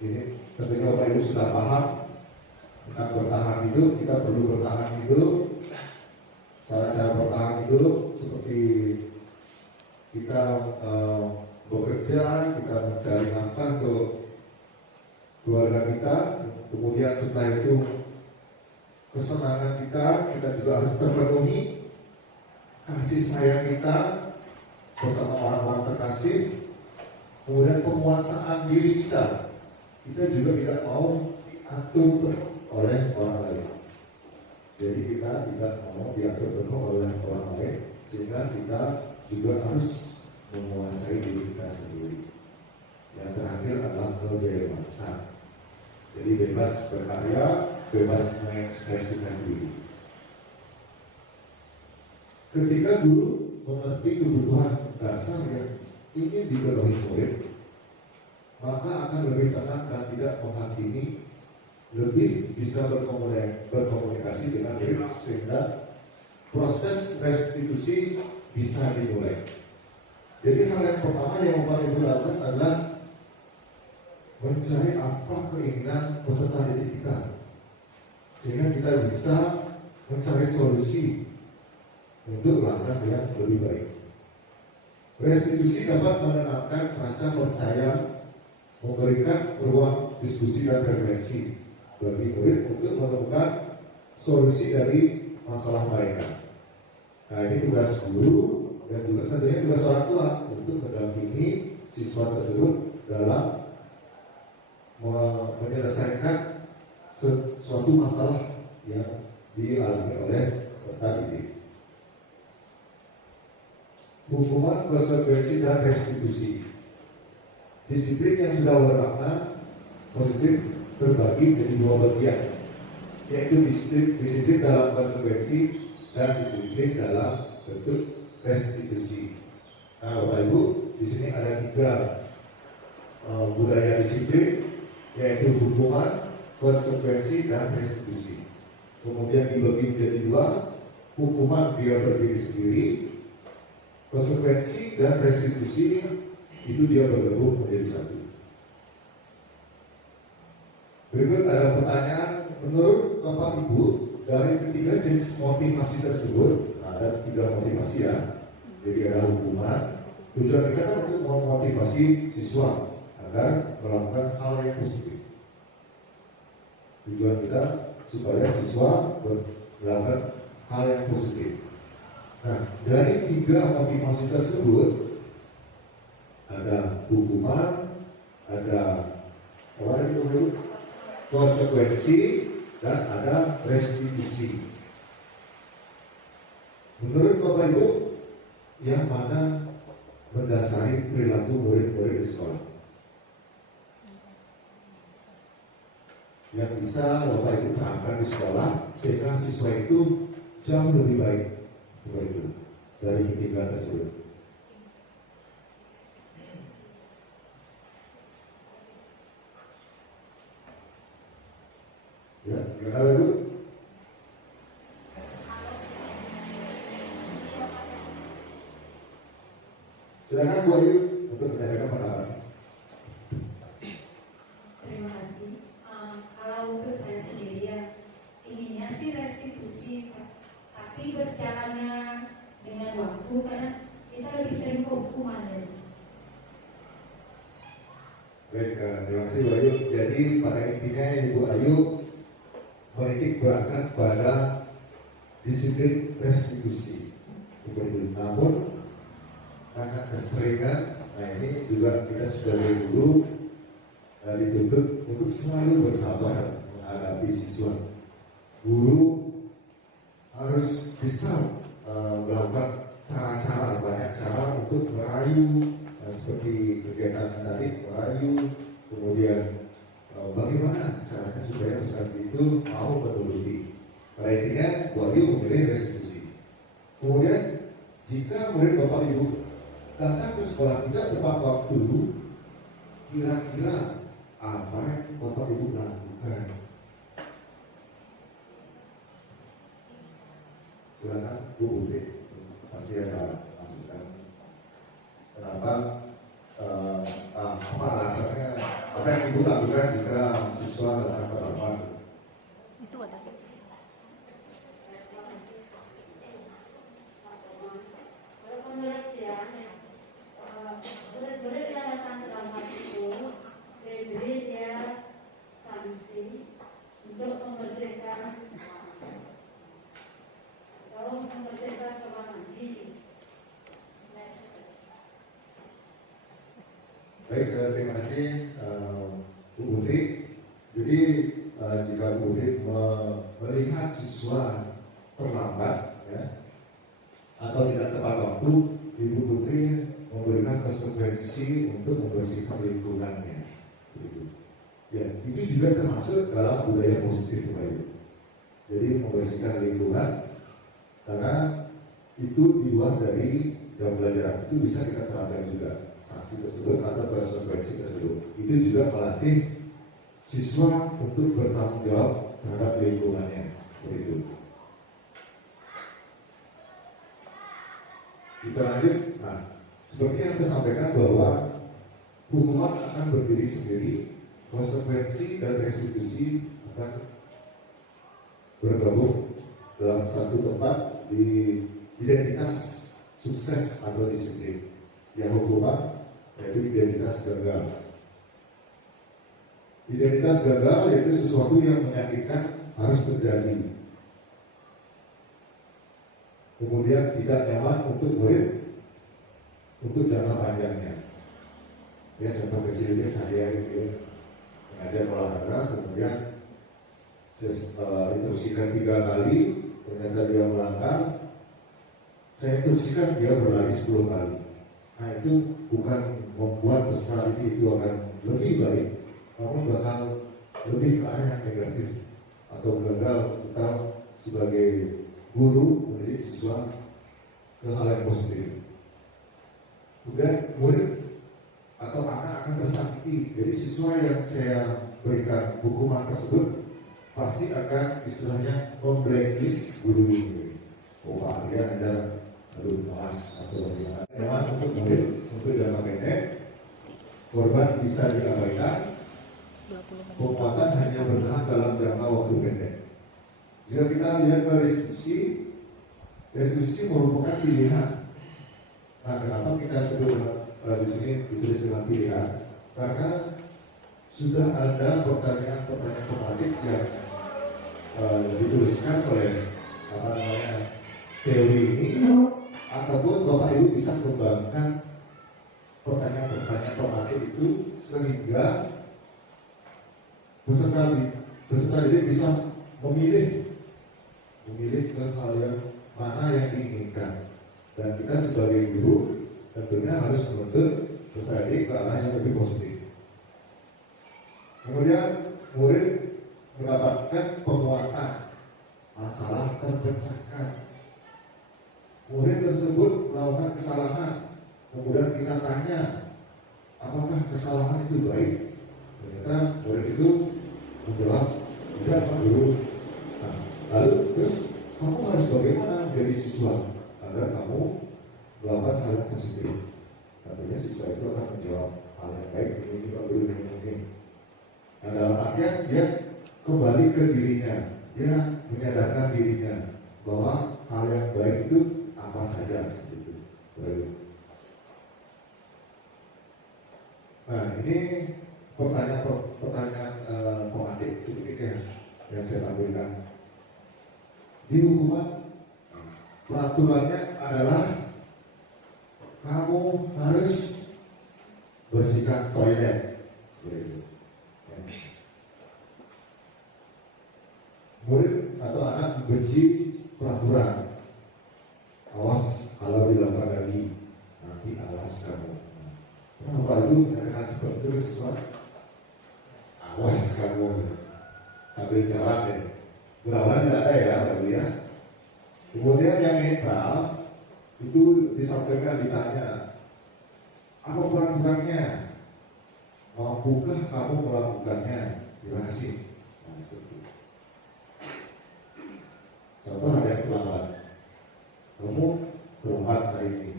ini tentunya Bapak Ibu sudah paham tentang bertahan hidup. Kita perlu bertahan hidup. Cara-cara bertahan hidup seperti kita bekerja, kita mencari nafkah untuk keluarga kita, kemudian setelah itu kesenangan kita juga harus terpenuhi, kasih sayang kita bersama orang-orang terkasih, kemudian penguasaan diri kita juga tidak mau diatur oleh orang lain. Jadi kita tidak mau diatur penuh oleh orang lain, sehingga kita juga harus menguasai diri kita sendiri. Yang terakhir adalah kebebasan. Jadi bebas berkarya, bebas mengekspresikan diri. Ketika guru mengerti kebutuhan dasar yang ingin dipenuhi murid, maka akan lebih tenang dan tidak menghakimi, lebih bisa berkomunikasi dengan murid sehingga proses restitusi bisa dimulai. Jadi hal yang pertama yang Bapak Ibu lakukan adalah mencari apa keinginan peserta didik kita, sehingga kita bisa mencari solusi untuk langkah yang lebih baik. Restitusi dapat menenangkan rasa percaya, memberikan ruang diskusi dan refleksi bagi murid untuk menemukan solusi dari masalah mereka. Nah, ini tugas guru dan juga tentunya tugas orang tua untuk mendampingi siswa tersebut dalam menyelesaikan suatu masalah yang dialami oleh peserta didik. Hukuman, konsekuensi, dan restitusi. Disiplin yang sudah bermakna positif terbagi menjadi dua bagian, yaitu disiplin dalam konsekuensi dan disiplin dalam bentuk restitusi. Nah, Bapak Ibu, di sini ada 3 budaya disiplin, yaitu hukuman, konsekuensi, dan restitusi. Kemudian dibagi menjadi 2, hukuman dia berdiri sendiri, konsekuensi dan restitusi itu dia bergabung menjadi satu. Berikut ada pertanyaan, menurut Bapak Ibu, dari ketiga jenis motivasi tersebut, ada 3 motivasi ya. Jadi ada hukuman, tujuan kita untuk memotivasi siswa agar melakukan hal yang positif. Tujuan kita supaya siswa melakukan hal yang positif. Nah, dari 3 motivasi tersebut ada hukuman, ada konsekuensi, dan ada restitusi. Menurut Bapak Ibu, yang mana mendasari perilaku murid-murid di sekolah? Yang bisa Bapak Ibu terapkan di sekolah sehingga siswa itu jauh lebih baik. Seperti itu dari ketiga tersebut. Ya, gimana Ibu? Silakan Bu Ayu untuk menyampaikan pendapat. Terima kasih. Kalau untuk saya sendiri ya, inginnya sih restitusi, tapi berjalannya dengan waktu karena kita lebih sering ke hukuman ya. Baik, terima kasih Bu Ayu. Jadi pada intinya Ibu Ayu menitik beratkan pada disiplin restitusi. Seperti itu. Namun karena keseringan, nah ini juga kita sebagai guru dituntut untuk selalu bersabar menghadapi siswa. Guru harus bisa melakukan cara-cara, banyak cara untuk merayu, seperti kegiatan tadi, merayu, kemudian bagaimana caranya supaya peserta itu mau menuruti. Pada intinya, Wahyu memilih restitusi. Kemudian, jika murid Bapak Ibu datang ke sekolah tidak tepat waktu, kira-kira apa yang Bapak Ibu lakukan? Silakan Bu Budi, pasti ada masukan. Kenapa? Apa alasannya? Apa yang Ibu lakukan jika siswa datang ke rapat? Itu ada. Menurut dia, murid-murid yang datang ke rapat itu diberi dia sanksi untuk membersihkan atau membersihkan kamar mandi. Baik, terima kasih Bu Putri. Jadi jika murid melihat siswa terlambat, ya, atau tidak tepat waktu, Ibu Putri memberikan konsekuensi untuk membersihkan lingkungannya. Gitu. Ya, itu juga termasuk dalam budaya positif, Bapak Ibu. Jadi membersihkan lingkungan, karena itu di luar dari jam pelajaran, itu bisa kita terapkan juga sanksi tersebut atau konsekuensi tersebut. Itu juga melatih siswa untuk bertanggung jawab terhadap lingkungannya. Seperti itu. Kita lanjut. Nah, seperti yang saya sampaikan bahwa hukuman akan berdiri sendiri, konsekuensi dan restitusi akan bergabung dalam satu tempat di identitas sukses atau disiplin. Yang hukuman yaitu identitas gagal. Identitas gagal yaitu sesuatu yang menyakitkan harus terjadi. Kemudian tidak nyaman untuk murid untuk jangka panjangnya. Ya, contoh kecilnya saya gitu, mengajar olahraga, kemudian saya instruksikan 3 kali, ternyata dia melanggar, saya instruksikan dia berlari 10 kali. Nah, itu bukan membuat peserta itu akan lebih baik, namun bakal lebih ke arah yang negatif atau gagal kita sebagai guru mendidik siswa ke hal yang positif. Kemudian murid atau anak akan tersakiti. Jadi siswa yang saya berikan hukuman tersebut pasti akan istilahnya memblacklist guru ini. Oh, Pak, dia ngajar aduh malas atau bagaimana. Memang untuk murid, untuk jangka pendek, korban bisa diabaikan. Penguatan hanya bertahan dalam jangka waktu pendek. Jika kita lihat ke restitusi merupakan pilihan. Nah, kenapa kita sebut di sini ditulis dengan pilihan? Karena sudah ada pertanyaan tematik yang dituliskan oleh teori ini, ataupun Bapak Ibu bisa kembangkan pertanyaan tematik itu sehingga peserta didik bisa memilih ke hal yang mana yang diinginkan, dan kita sebagai guru tentunya harus menuntut peserta didik ke arah yang lebih positif. Kemudian murid mendapatkan penguatan, masalah terpecahkan. Murid tersebut melakukan kesalahan, kemudian kita tanya apakah kesalahan itu baik. Ternyata murid itu menjawab tidak, Pak Guru. Nah, lalu terus kamu harus bagaimana menjadi siswa agar kamu melakukan hal yang positif. Tentunya siswa itu akan menjawab hal yang baik, ini Pak Guru, ini. Nah, dalam artian dia kembali ke dirinya, dia menyadarkan dirinya bahwa hal yang baik itu apa saja seperti itu. Nah, ini pertanyaan pematik sedikit yang saya tampilkan. Di hukuman peraturannya adalah kamu harus bersihkan toilet. Murid atau anak benci peraturan. Awas kalau dilakukan lagi, nanti awas kamu. Kenapa itu mereka seperti itu siswa? Awas kamu sambil jalan ya. Mudah-mudahan tidak ada ya, Pak ya. Kemudian yang netral itu disampaikan, ditanya apa kurang-kurangnya, mampukah kamu melakukannya? Terima kasih. Nah, seperti itu. Contoh ada yang terlambat. Kamu terlambat hari ini.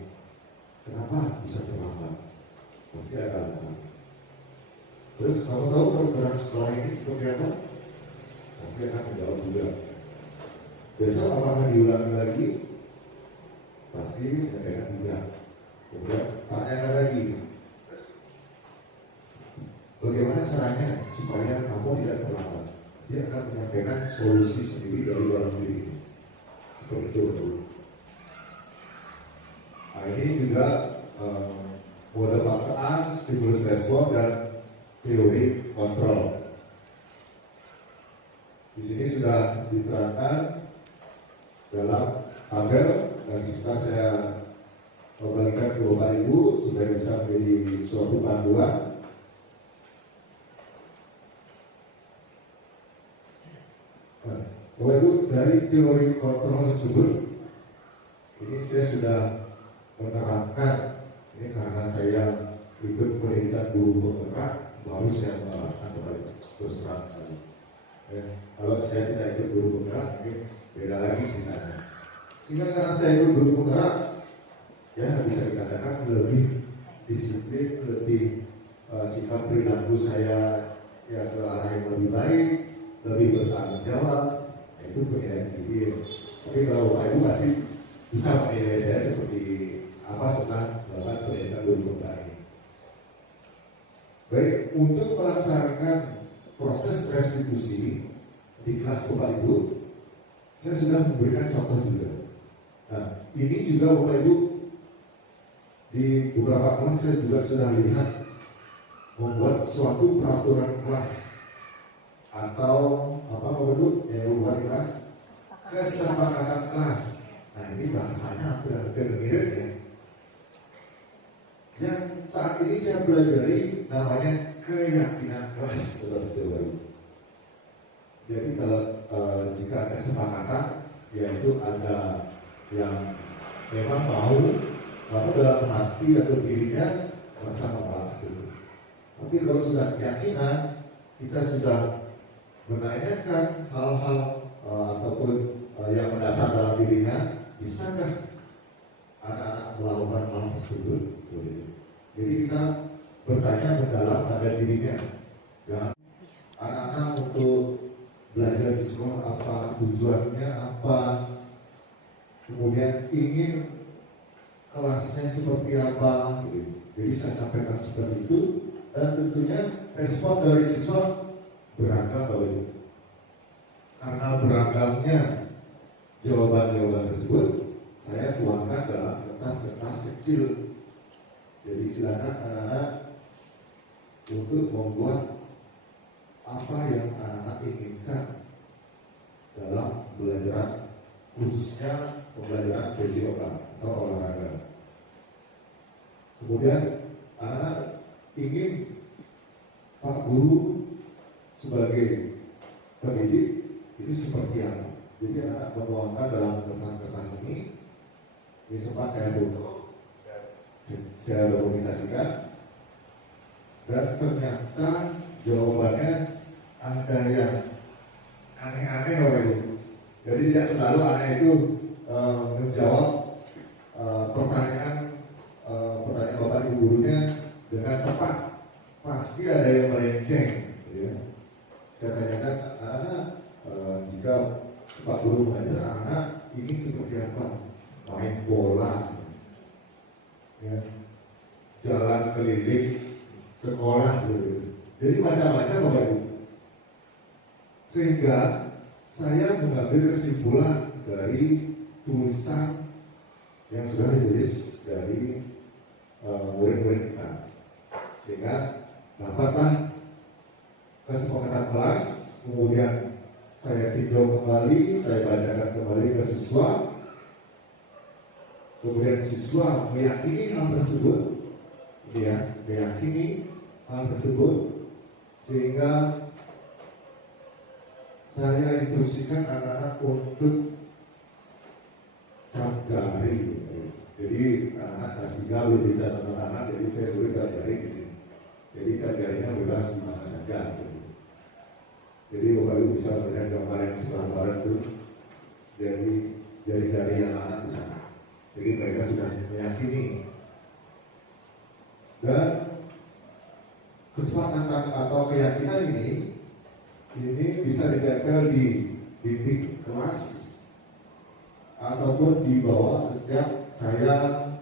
Kenapa bisa terlambat? Pasti ada alasan. Terus kamu tahu program sekolah ini seperti apa? Pasti akan menjawab juga. Besok apakah diulangi lagi? Pasti akan tidak. Kemudian tanyakan lagi. Bagaimana caranya supaya kamu tidak terlambat? Dia akan menyampaikan solusi sendiri dari dalam diri. Seperti itu. Nah, ini juga mode paksaan, stimulus respon, dan teori kontrol. Di sini sudah diterangkan dalam tabel dan bisa saya kembalikan ke Bapak Ibu supaya bisa menjadi suatu panduan. Bapak Ibu, dari teori kontrol tersebut, ini saya sudah menerapkan, ini karena saya ikut pendidikan guru penggerak, baru saya menerapkan kepada terus terang saja. Ya, kalau saya tidak ikut guru penggerak, mungkin beda lagi ceritanya. Sehingga karena saya ikut guru penggerak, ya bisa dikatakan lebih disiplin, lebih sikap perilaku saya ya ke arah yang lebih baik, lebih bertanggung jawab. Itu penilaian diri. Tapi kalau Bapak Ibu pasti bisa menilai saya seperti apa setelah melakukan pendidikan guru penggerak ini. Baik, untuk melaksanakan proses restitusi di kelas Bapak Ibu, saya sudah memberikan contoh juga. Nah, ini juga Bapak Ibu di beberapa kelas saya juga sudah lihat membuat suatu peraturan kelas atau apa Bapak Ibu yang bukan kelas, kesepakatan kelas. Nah, ini bahasanya hampir mirip ya. Yang saat ini saya pelajari namanya keyakinan kelas, seperti itu. Jadi kalau jika kesepakatan, yaitu ada yang memang mau, lalu dalam hati atau dirinya merasa membahas itu. Tapi kalau sudah keyakinan, kita sudah menanyakan hal-hal ataupun yang mendasar dalam dirinya, bisakah anak-anak melakukan hal tersebut? Jadi kita bertanya mendalam pada dirinya. Ya, anak-anak untuk belajar di sekolah apa, tujuannya apa, kemudian ingin kelasnya seperti apa. Jadi saya sampaikan seperti itu, dan tentunya respon dari siswa beragam Bapak Ibu. Karena beragamnya jawaban-jawaban tersebut, saya tuangkan dalam kertas-kertas kecil. Jadi silakan anak-anak untuk membuat apa yang anak-anak inginkan dalam pembelajaran, khususnya pembelajaran PJOK atau olahraga. Kemudian anak-anak ingin Pak Guru sebagai pendidik itu seperti apa. Jadi anak menuangkan dalam kertas-kertas ini sempat saya foto, saya dokumentasikan, dan ternyata jawabannya ada yang aneh-aneh Bapak Ibu. Jadi tidak selalu anak itu menjawab pertanyaan Bapak Ibu gurunya dengan tepat. Pasti ada yang melenceng. Ya. Saya tanyakan anak-anak, jika Pak Guru mengajar anak ini seperti apa? Main bola, ya, jalan keliling sekolah, gitu. Jadi macam-macam Bapak Ibu. Sehingga saya mengambil kesimpulan dari tulisan yang sudah ditulis dari murid-murid kita, sehingga dapatlah kesepakatan kelas. Kemudian saya tinjau kembali, saya bacakan kembali ke siswa. Kemudian siswa meyakini hal tersebut, ya, meyakini hal tersebut, sehingga saya instruksikan anak-anak untuk cap jari. Jadi anak kelas 3 belum bisa tanda tangan, jadi saya suruh cap jari di sini. Jadi cap jarinya bebas di mana saja. Jadi Bapak Ibu bisa melihat gambar yang sebelah barat itu, jadi jari-jari yang anak di sana. Jadi mereka sudah meyakini. Dan kesepakatan atau keyakinan ini bisa ditempel di dinding kelas ataupun di bawah setiap saya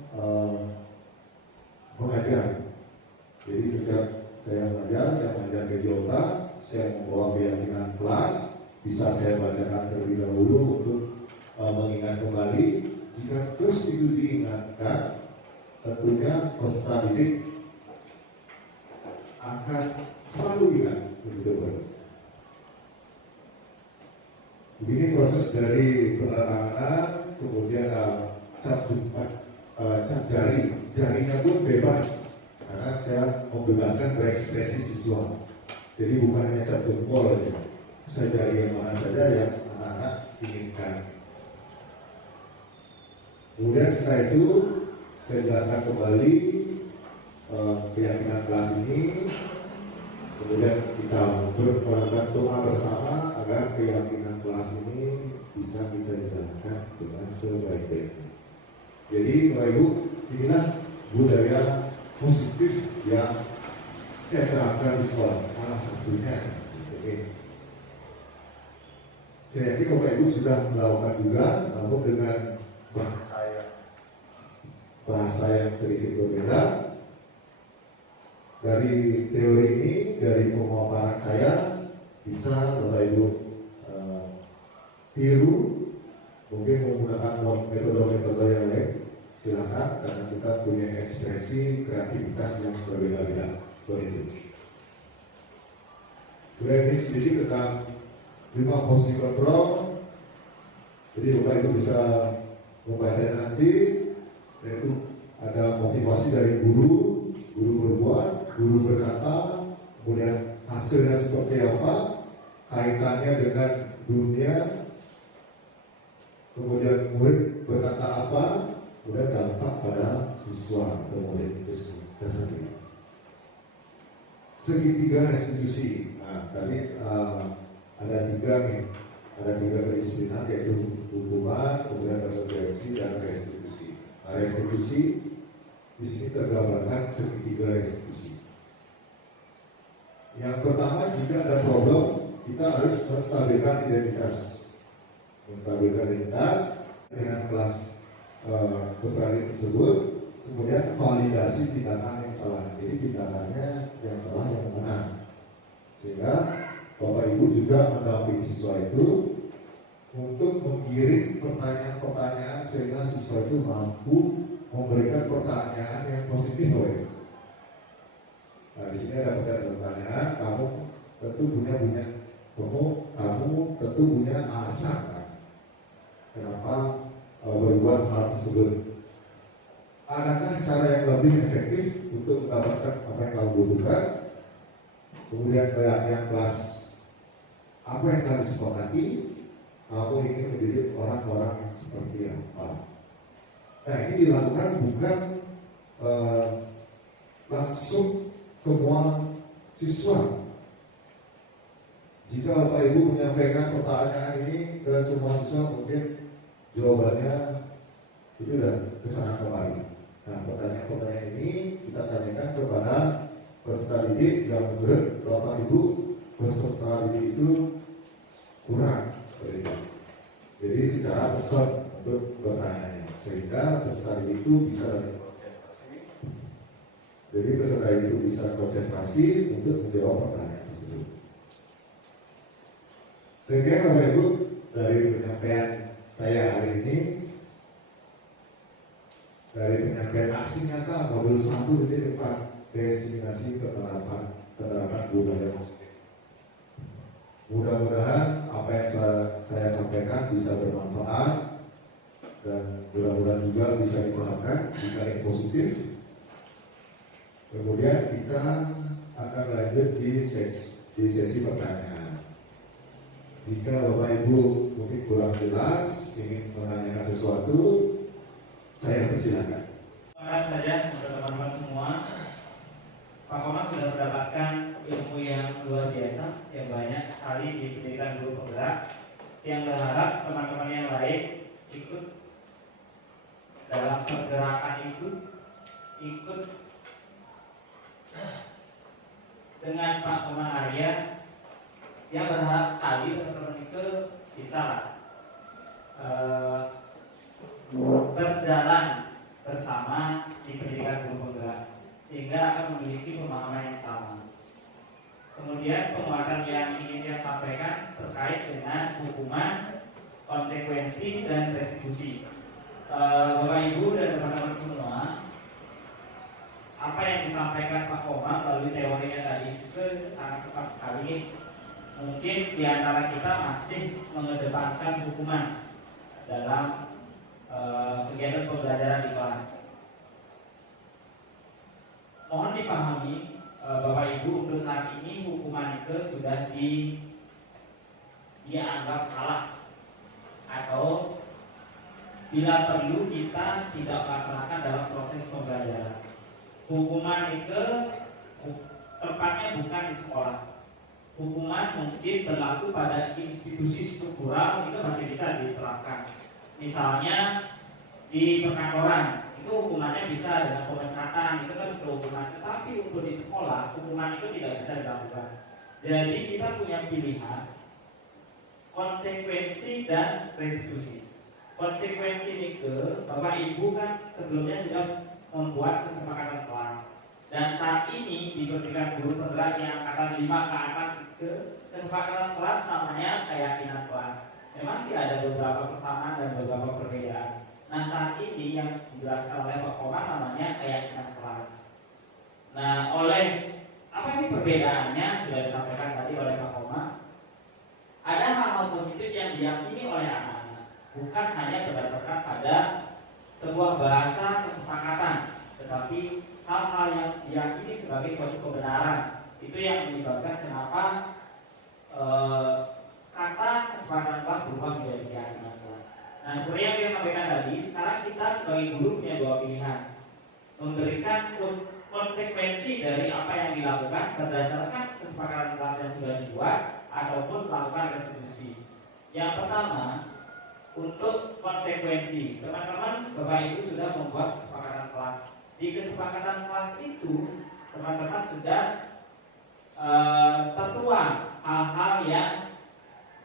mengajar. Jadi setiap saya mengajar PJOK, saya membawa keyakinan kelas, bisa saya bacakan terlebih dahulu untuk mengingat kembali. Jika terus itu diingatkan, tentunya peserta didik akan selalu ingat begitu. Ini proses dari penanganan, kemudian cap jarinya pun bebas karena saya membebaskan berekspresi siswa. Jadi bukan hanya cap jempol aja, saya jari yang mana saja yang anak-anak inginkan. Kemudian setelah itu saya jelaskan kembali keyakinan kelas ini. Kemudian kita melakukan doa bersama agar keyakinan kelas ini bisa kita jalankan dengan sebaik-baiknya. Jadi Bapak Ibu, inilah budaya positif yang saya terapkan di sekolah. Salah satunya. Oke. Saya yakin Bapak Ibu sudah melakukan juga, namun dengan bahasa yang sedikit berbeda. Dari teori ini, dari pemaparan saya, bisa Bapak Ibu tiru, mungkin menggunakan metode-metode yang lain, silakan, karena kita punya ekspresi kreativitas yang berbeda-beda seperti itu. Kemudian ini sedikit tentang 5 posisi kontrol. Jadi Bapak Ibu bisa membacanya nanti, yaitu ada motivasi dari guru berbuat, guru berkata, kemudian hasilnya seperti apa, kaitannya dengan dunia, kemudian murid berkata apa, kemudian dampak pada siswa atau murid itu sendiri. Segitiga restitusi. Nah, tadi ada 3 nih, ada 3 kedisiplinan, yaitu hukuman, kemudian konsekuensi dan restitusi. Nah, restitusi di sini tergambarkan segitiga restitusi. Yang pertama, jika ada problem, kita harus menstabilkan identitas. Menstabilkan identitas dengan kelas peserta tersebut, kemudian validasi tindakan yang salah. Jadi tindakannya yang salah yang benar. Sehingga Bapak Ibu juga mendampingi siswa itu untuk menggiring pertanyaan-pertanyaan sehingga siswa itu mampu memberikan pertanyaan yang positif, Bapak Ibu. Nah, di sini ada pertanyaan, kamu tentu punya alasan kan? Kenapa berbuat hal tersebut? Adakah cara yang lebih efektif untuk mendapatkan apa yang kamu butuhkan? Kemudian keyakinan kelas, apa yang kalian disepakati? Kamu ingin menjadi orang-orang yang seperti apa? Nah, ini dilakukan bukan langsung semua siswa. Jika Bapak Ibu menyampaikan pertanyaan ini ke semua siswa, mungkin jawabannya itu sudah kesana kemari. Nah, pertanyaan-pertanyaan ini kita tanyakan kepada peserta didik yang menurut Bapak Ibu peserta didik itu kurang. Jadi secara person untuk bertanya, sehingga peserta didik itu bisa konsentrasi. Jadi peserta didik itu bisa konsentrasi untuk menjawab pertanyaan tersebut. Sehingga Bapak Ibu, dari penyampaian saya hari ini, dari penyampaian aksi nyata modul 1 ini tentang destinasi penerapan budaya positif. Mudah-mudahan apa yang saya sampaikan bisa bermanfaat dan mudah-mudahan juga bisa dipahami jika ini positif. Kemudian kita akan lanjut di sesi pertanyaan. Jika Bapak Ibu mungkin kurang jelas, ingin menanyakan sesuatu, saya persilakan. Terima kasih saja untuk teman-teman semua. Pak Komang sudah mendapatkan ilmu yang luar biasa, yang banyak sekali di pendidikan guru penggerak. Yang berharap teman-teman yang lain ikut dalam pergerakan itu, ikut dengan Pak Komang Arya. Yang berharap sekali teman-teman itu bisa berjalan bersama di pendidikan guru penggerak, sehingga akan memiliki pemahaman yang sama. Kemudian penguatan yang ingin saya sampaikan terkait dengan hukuman, konsekuensi, dan restitusi. Bapak Ibu dan teman-teman semua, apa yang disampaikan Pak Komang melalui teorinya tadi itu sangat tepat sekali. mungkin di antara kita masih mengedepankan hukuman dalam kegiatan pembelajaran di kelas. Mohon dipahami Bapak Ibu, untuk saat ini hukuman itu sudah dianggap salah, atau bila perlu kita tidak laksanakan dalam proses pembelajaran. Hukuman itu tempatnya bukan di sekolah. Hukuman mungkin berlaku pada institusi struktural, itu masih bisa diterapkan. Misalnya di perkantoran, itu hukumannya bisa dengan pemecatan, itu kan hukuman. Tetapi untuk di sekolah, hukuman itu tidak bisa dilakukan. Jadi kita punya pilihan konsekuensi dan restitusi. Konsekuensi itu, Bapak Ibu kan sebelumnya sudah membuat kesepakatan kelas, dan saat ini di Pertigaan Guru Federal yang angkatan 5 ke atas itu kesepakatan kelas namanya keyakinan kelas. Memang sih ada beberapa persamaan dan beberapa perbedaan. Nah saat ini yang dijelaskan oleh Pak Komar namanya keyakinan kelas. Nah oleh apa sih perbedaannya sudah disampaikan tadi oleh Pak Komar. Ada hal-hal positif yang diyakini oleh anak-anak, bukan hanya berdasarkan pada sebuah bahasa kesepakatan, tetapi hal-hal yang diyakini sebagai suatu kebenaran. Itu yang menyebabkan kenapa kata kesepakatan kelas berubah menjadi keyakinan kelas. Nah seperti yang saya sampaikan tadi, sekarang kita sebagai guru punya dua pilihan: memberikan konsekuensi dari apa yang dilakukan berdasarkan kesepakatan kelas yang sudah dibuat, ataupun melakukan restitusi. Yang pertama, untuk konsekuensi, teman-teman Bapak Ibu sudah membuat kesepakatan kelas. Di kesepakatan kelas itu, teman-teman sudah tertuang hal-hal yang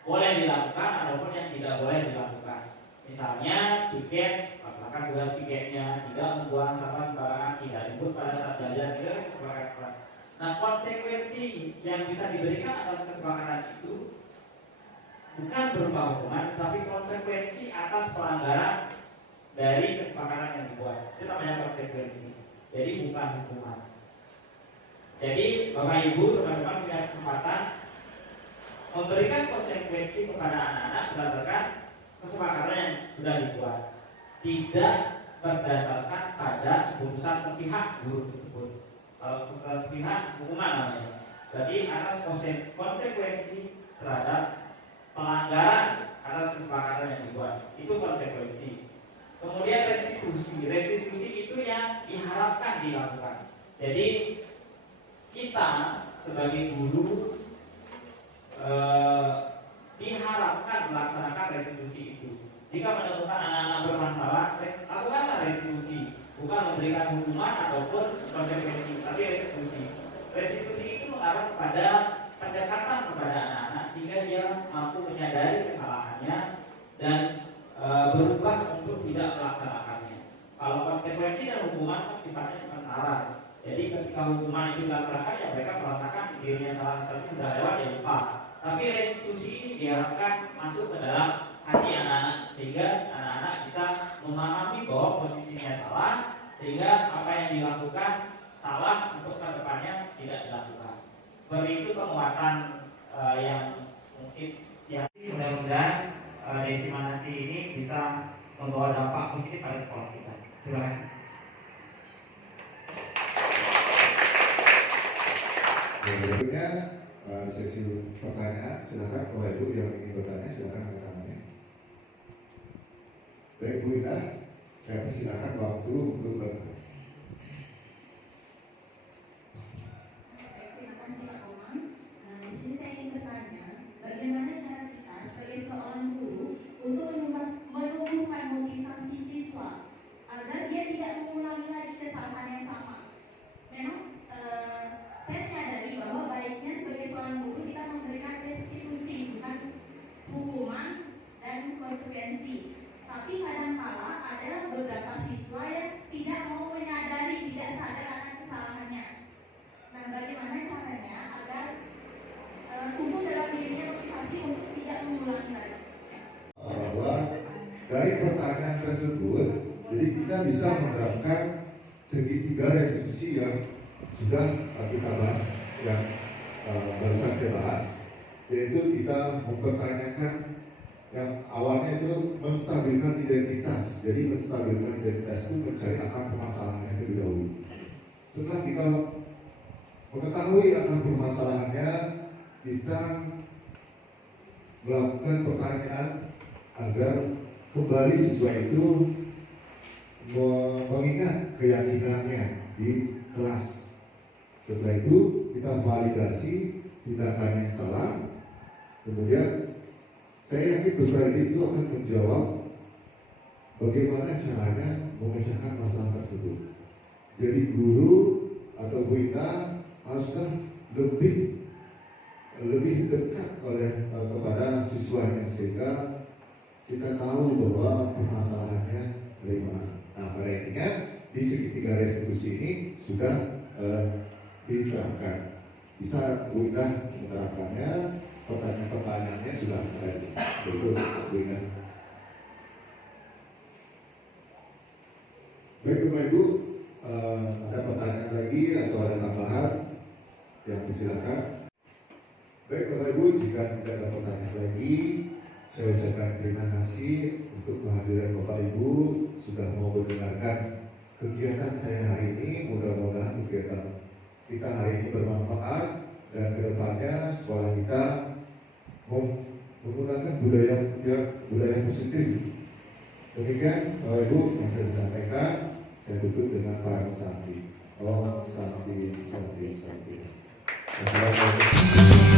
boleh dilakukan ataupun yang tidak boleh dilakukan. Misalnya tiket, melaksanakan tugas tiketnya, tidak membuang sampah sembarangan, tidak ribut pada saat belajar, itu kesepakatan kelas. Nah konsekuensi yang bisa diberikan atas kesepakatan itu bukan berupa hukuman, tapi konsekuensi atas pelanggaran dari kesepakatan yang dibuat. Itu namanya konsekuensi. Jadi bukan hukuman. Jadi Bapak Ibu, teman-teman punya kesempatan memberikan konsekuensi kepada anak-anak berdasarkan kesepakatan yang sudah dibuat, tidak berdasarkan pada keputusan sepihak guru tersebut. Kalau keputusan sepihak hukuman namanya. Jadi atas konsekuensi terhadap pelanggaran atas kesepakatan yang dibuat, itu konsekuensi. Kemudian restitusi itu yang diharapkan dilakukan. Jadi kita sebagai guru diharapkan melaksanakan restitusi itu. Jika menemukan anak-anak bermasalah, lakukanlah restitusi, bukan memberikan hukuman ataupun konsekuensi, tapi restitusi. Restitusi itu mengarah kepada pendekatan kepada anak-anak sehingga dia mampu menyadari kesalahannya dan berubah untuk tidak melaksanakannya. Kalau konsekuensi dan hukuman kan sifatnya sementara. Jadi ketika hukuman itu dilaksanakan, ya mereka merasakan dirinya salah, tapi sudah lewat ya lupa. Tapi restitusi ini diharapkan masuk ke dalam hati anak-anak sehingga anak-anak bisa memahami bahwa posisinya salah, sehingga apa yang dilakukan salah untuk kedepannya tidak dilakukan. Seperti itu penguatan yang mungkin ya, mudah-mudahan desimasi ini bisa membawa dampak positif pada sekolah kita. Terima kasih. Berikutnya sesi pertanyaan, silakan Bapak Ibu yang ingin bertanya silakan angkat tangannya. Baik Bu Ida, saya persilakan waktu untuk bertanya. Terima kasih Pak Komang. Di sini saya ingin bertanya, bagaimana cara kita sebagai seorang guru untuk menumbuhkan motivasi siswa agar dia tidak mengulangi lagi kesalahan yang sama. Memang saya menyadari bahwa baiknya sebagai seorang guru kita memberikan restitusi, bukan hukuman dan konsekuensi. Tapi kadang-kala ada beberapa siswa yang tidak mau menyadari, tidak sadar akan kesalahannya. Nah, bagaimana caranya agar tumbuh dalam dirinya motivasi untuk tidak mengulangi lagi? Bahwa dari pertanyaan tersebut, jadi kita bisa menerapkan segitiga restitusi yang sudah kita bahas, yang barusan saya bahas. yaitu kita mempertanyakan yang awalnya itu menstabilkan identitas. Jadi menstabilkan identitas itu mencari akar permasalahannya terlebih dahulu. Setelah kita mengetahui akar permasalahannya, kita melakukan pertanyaan agar kembali siswa itu mengingat keyakinannya di kelas. Setelah itu kita validasi tindakan yang salah. Kemudian saya yakin peserta itu akan menjawab bagaimana caranya memecahkan masalah tersebut. Jadi guru atau Bu Ita haruslah lebih dekat kepada siswanya sehingga kita tahu bahwa permasalahannya dari mana. Nah, pada intinya di segitiga restitusi ini sudah diterapkan. Bisa Bu Ita menerapkannya. Pertanyaannya sudah ada. Betul, Bu Ita. Baik, Bapak Ibu, ada pertanyaan lagi atau ada tambahan yang disilakan. Baik, Bapak Ibu, jika tidak ada pertanyaan lagi, saya ucapkan terima kasih untuk kehadiran Bapak Ibu sudah mau mendengarkan kegiatan saya hari ini. Mudah-mudahan kegiatan kita hari ini bermanfaat dan kedepannya sekolah kita menggunakan budaya positif. Demikian Bapak Ibu yang saya sampaikan. Saya tutup dengan para santi. Om santi santi santi. Assalamualaikum.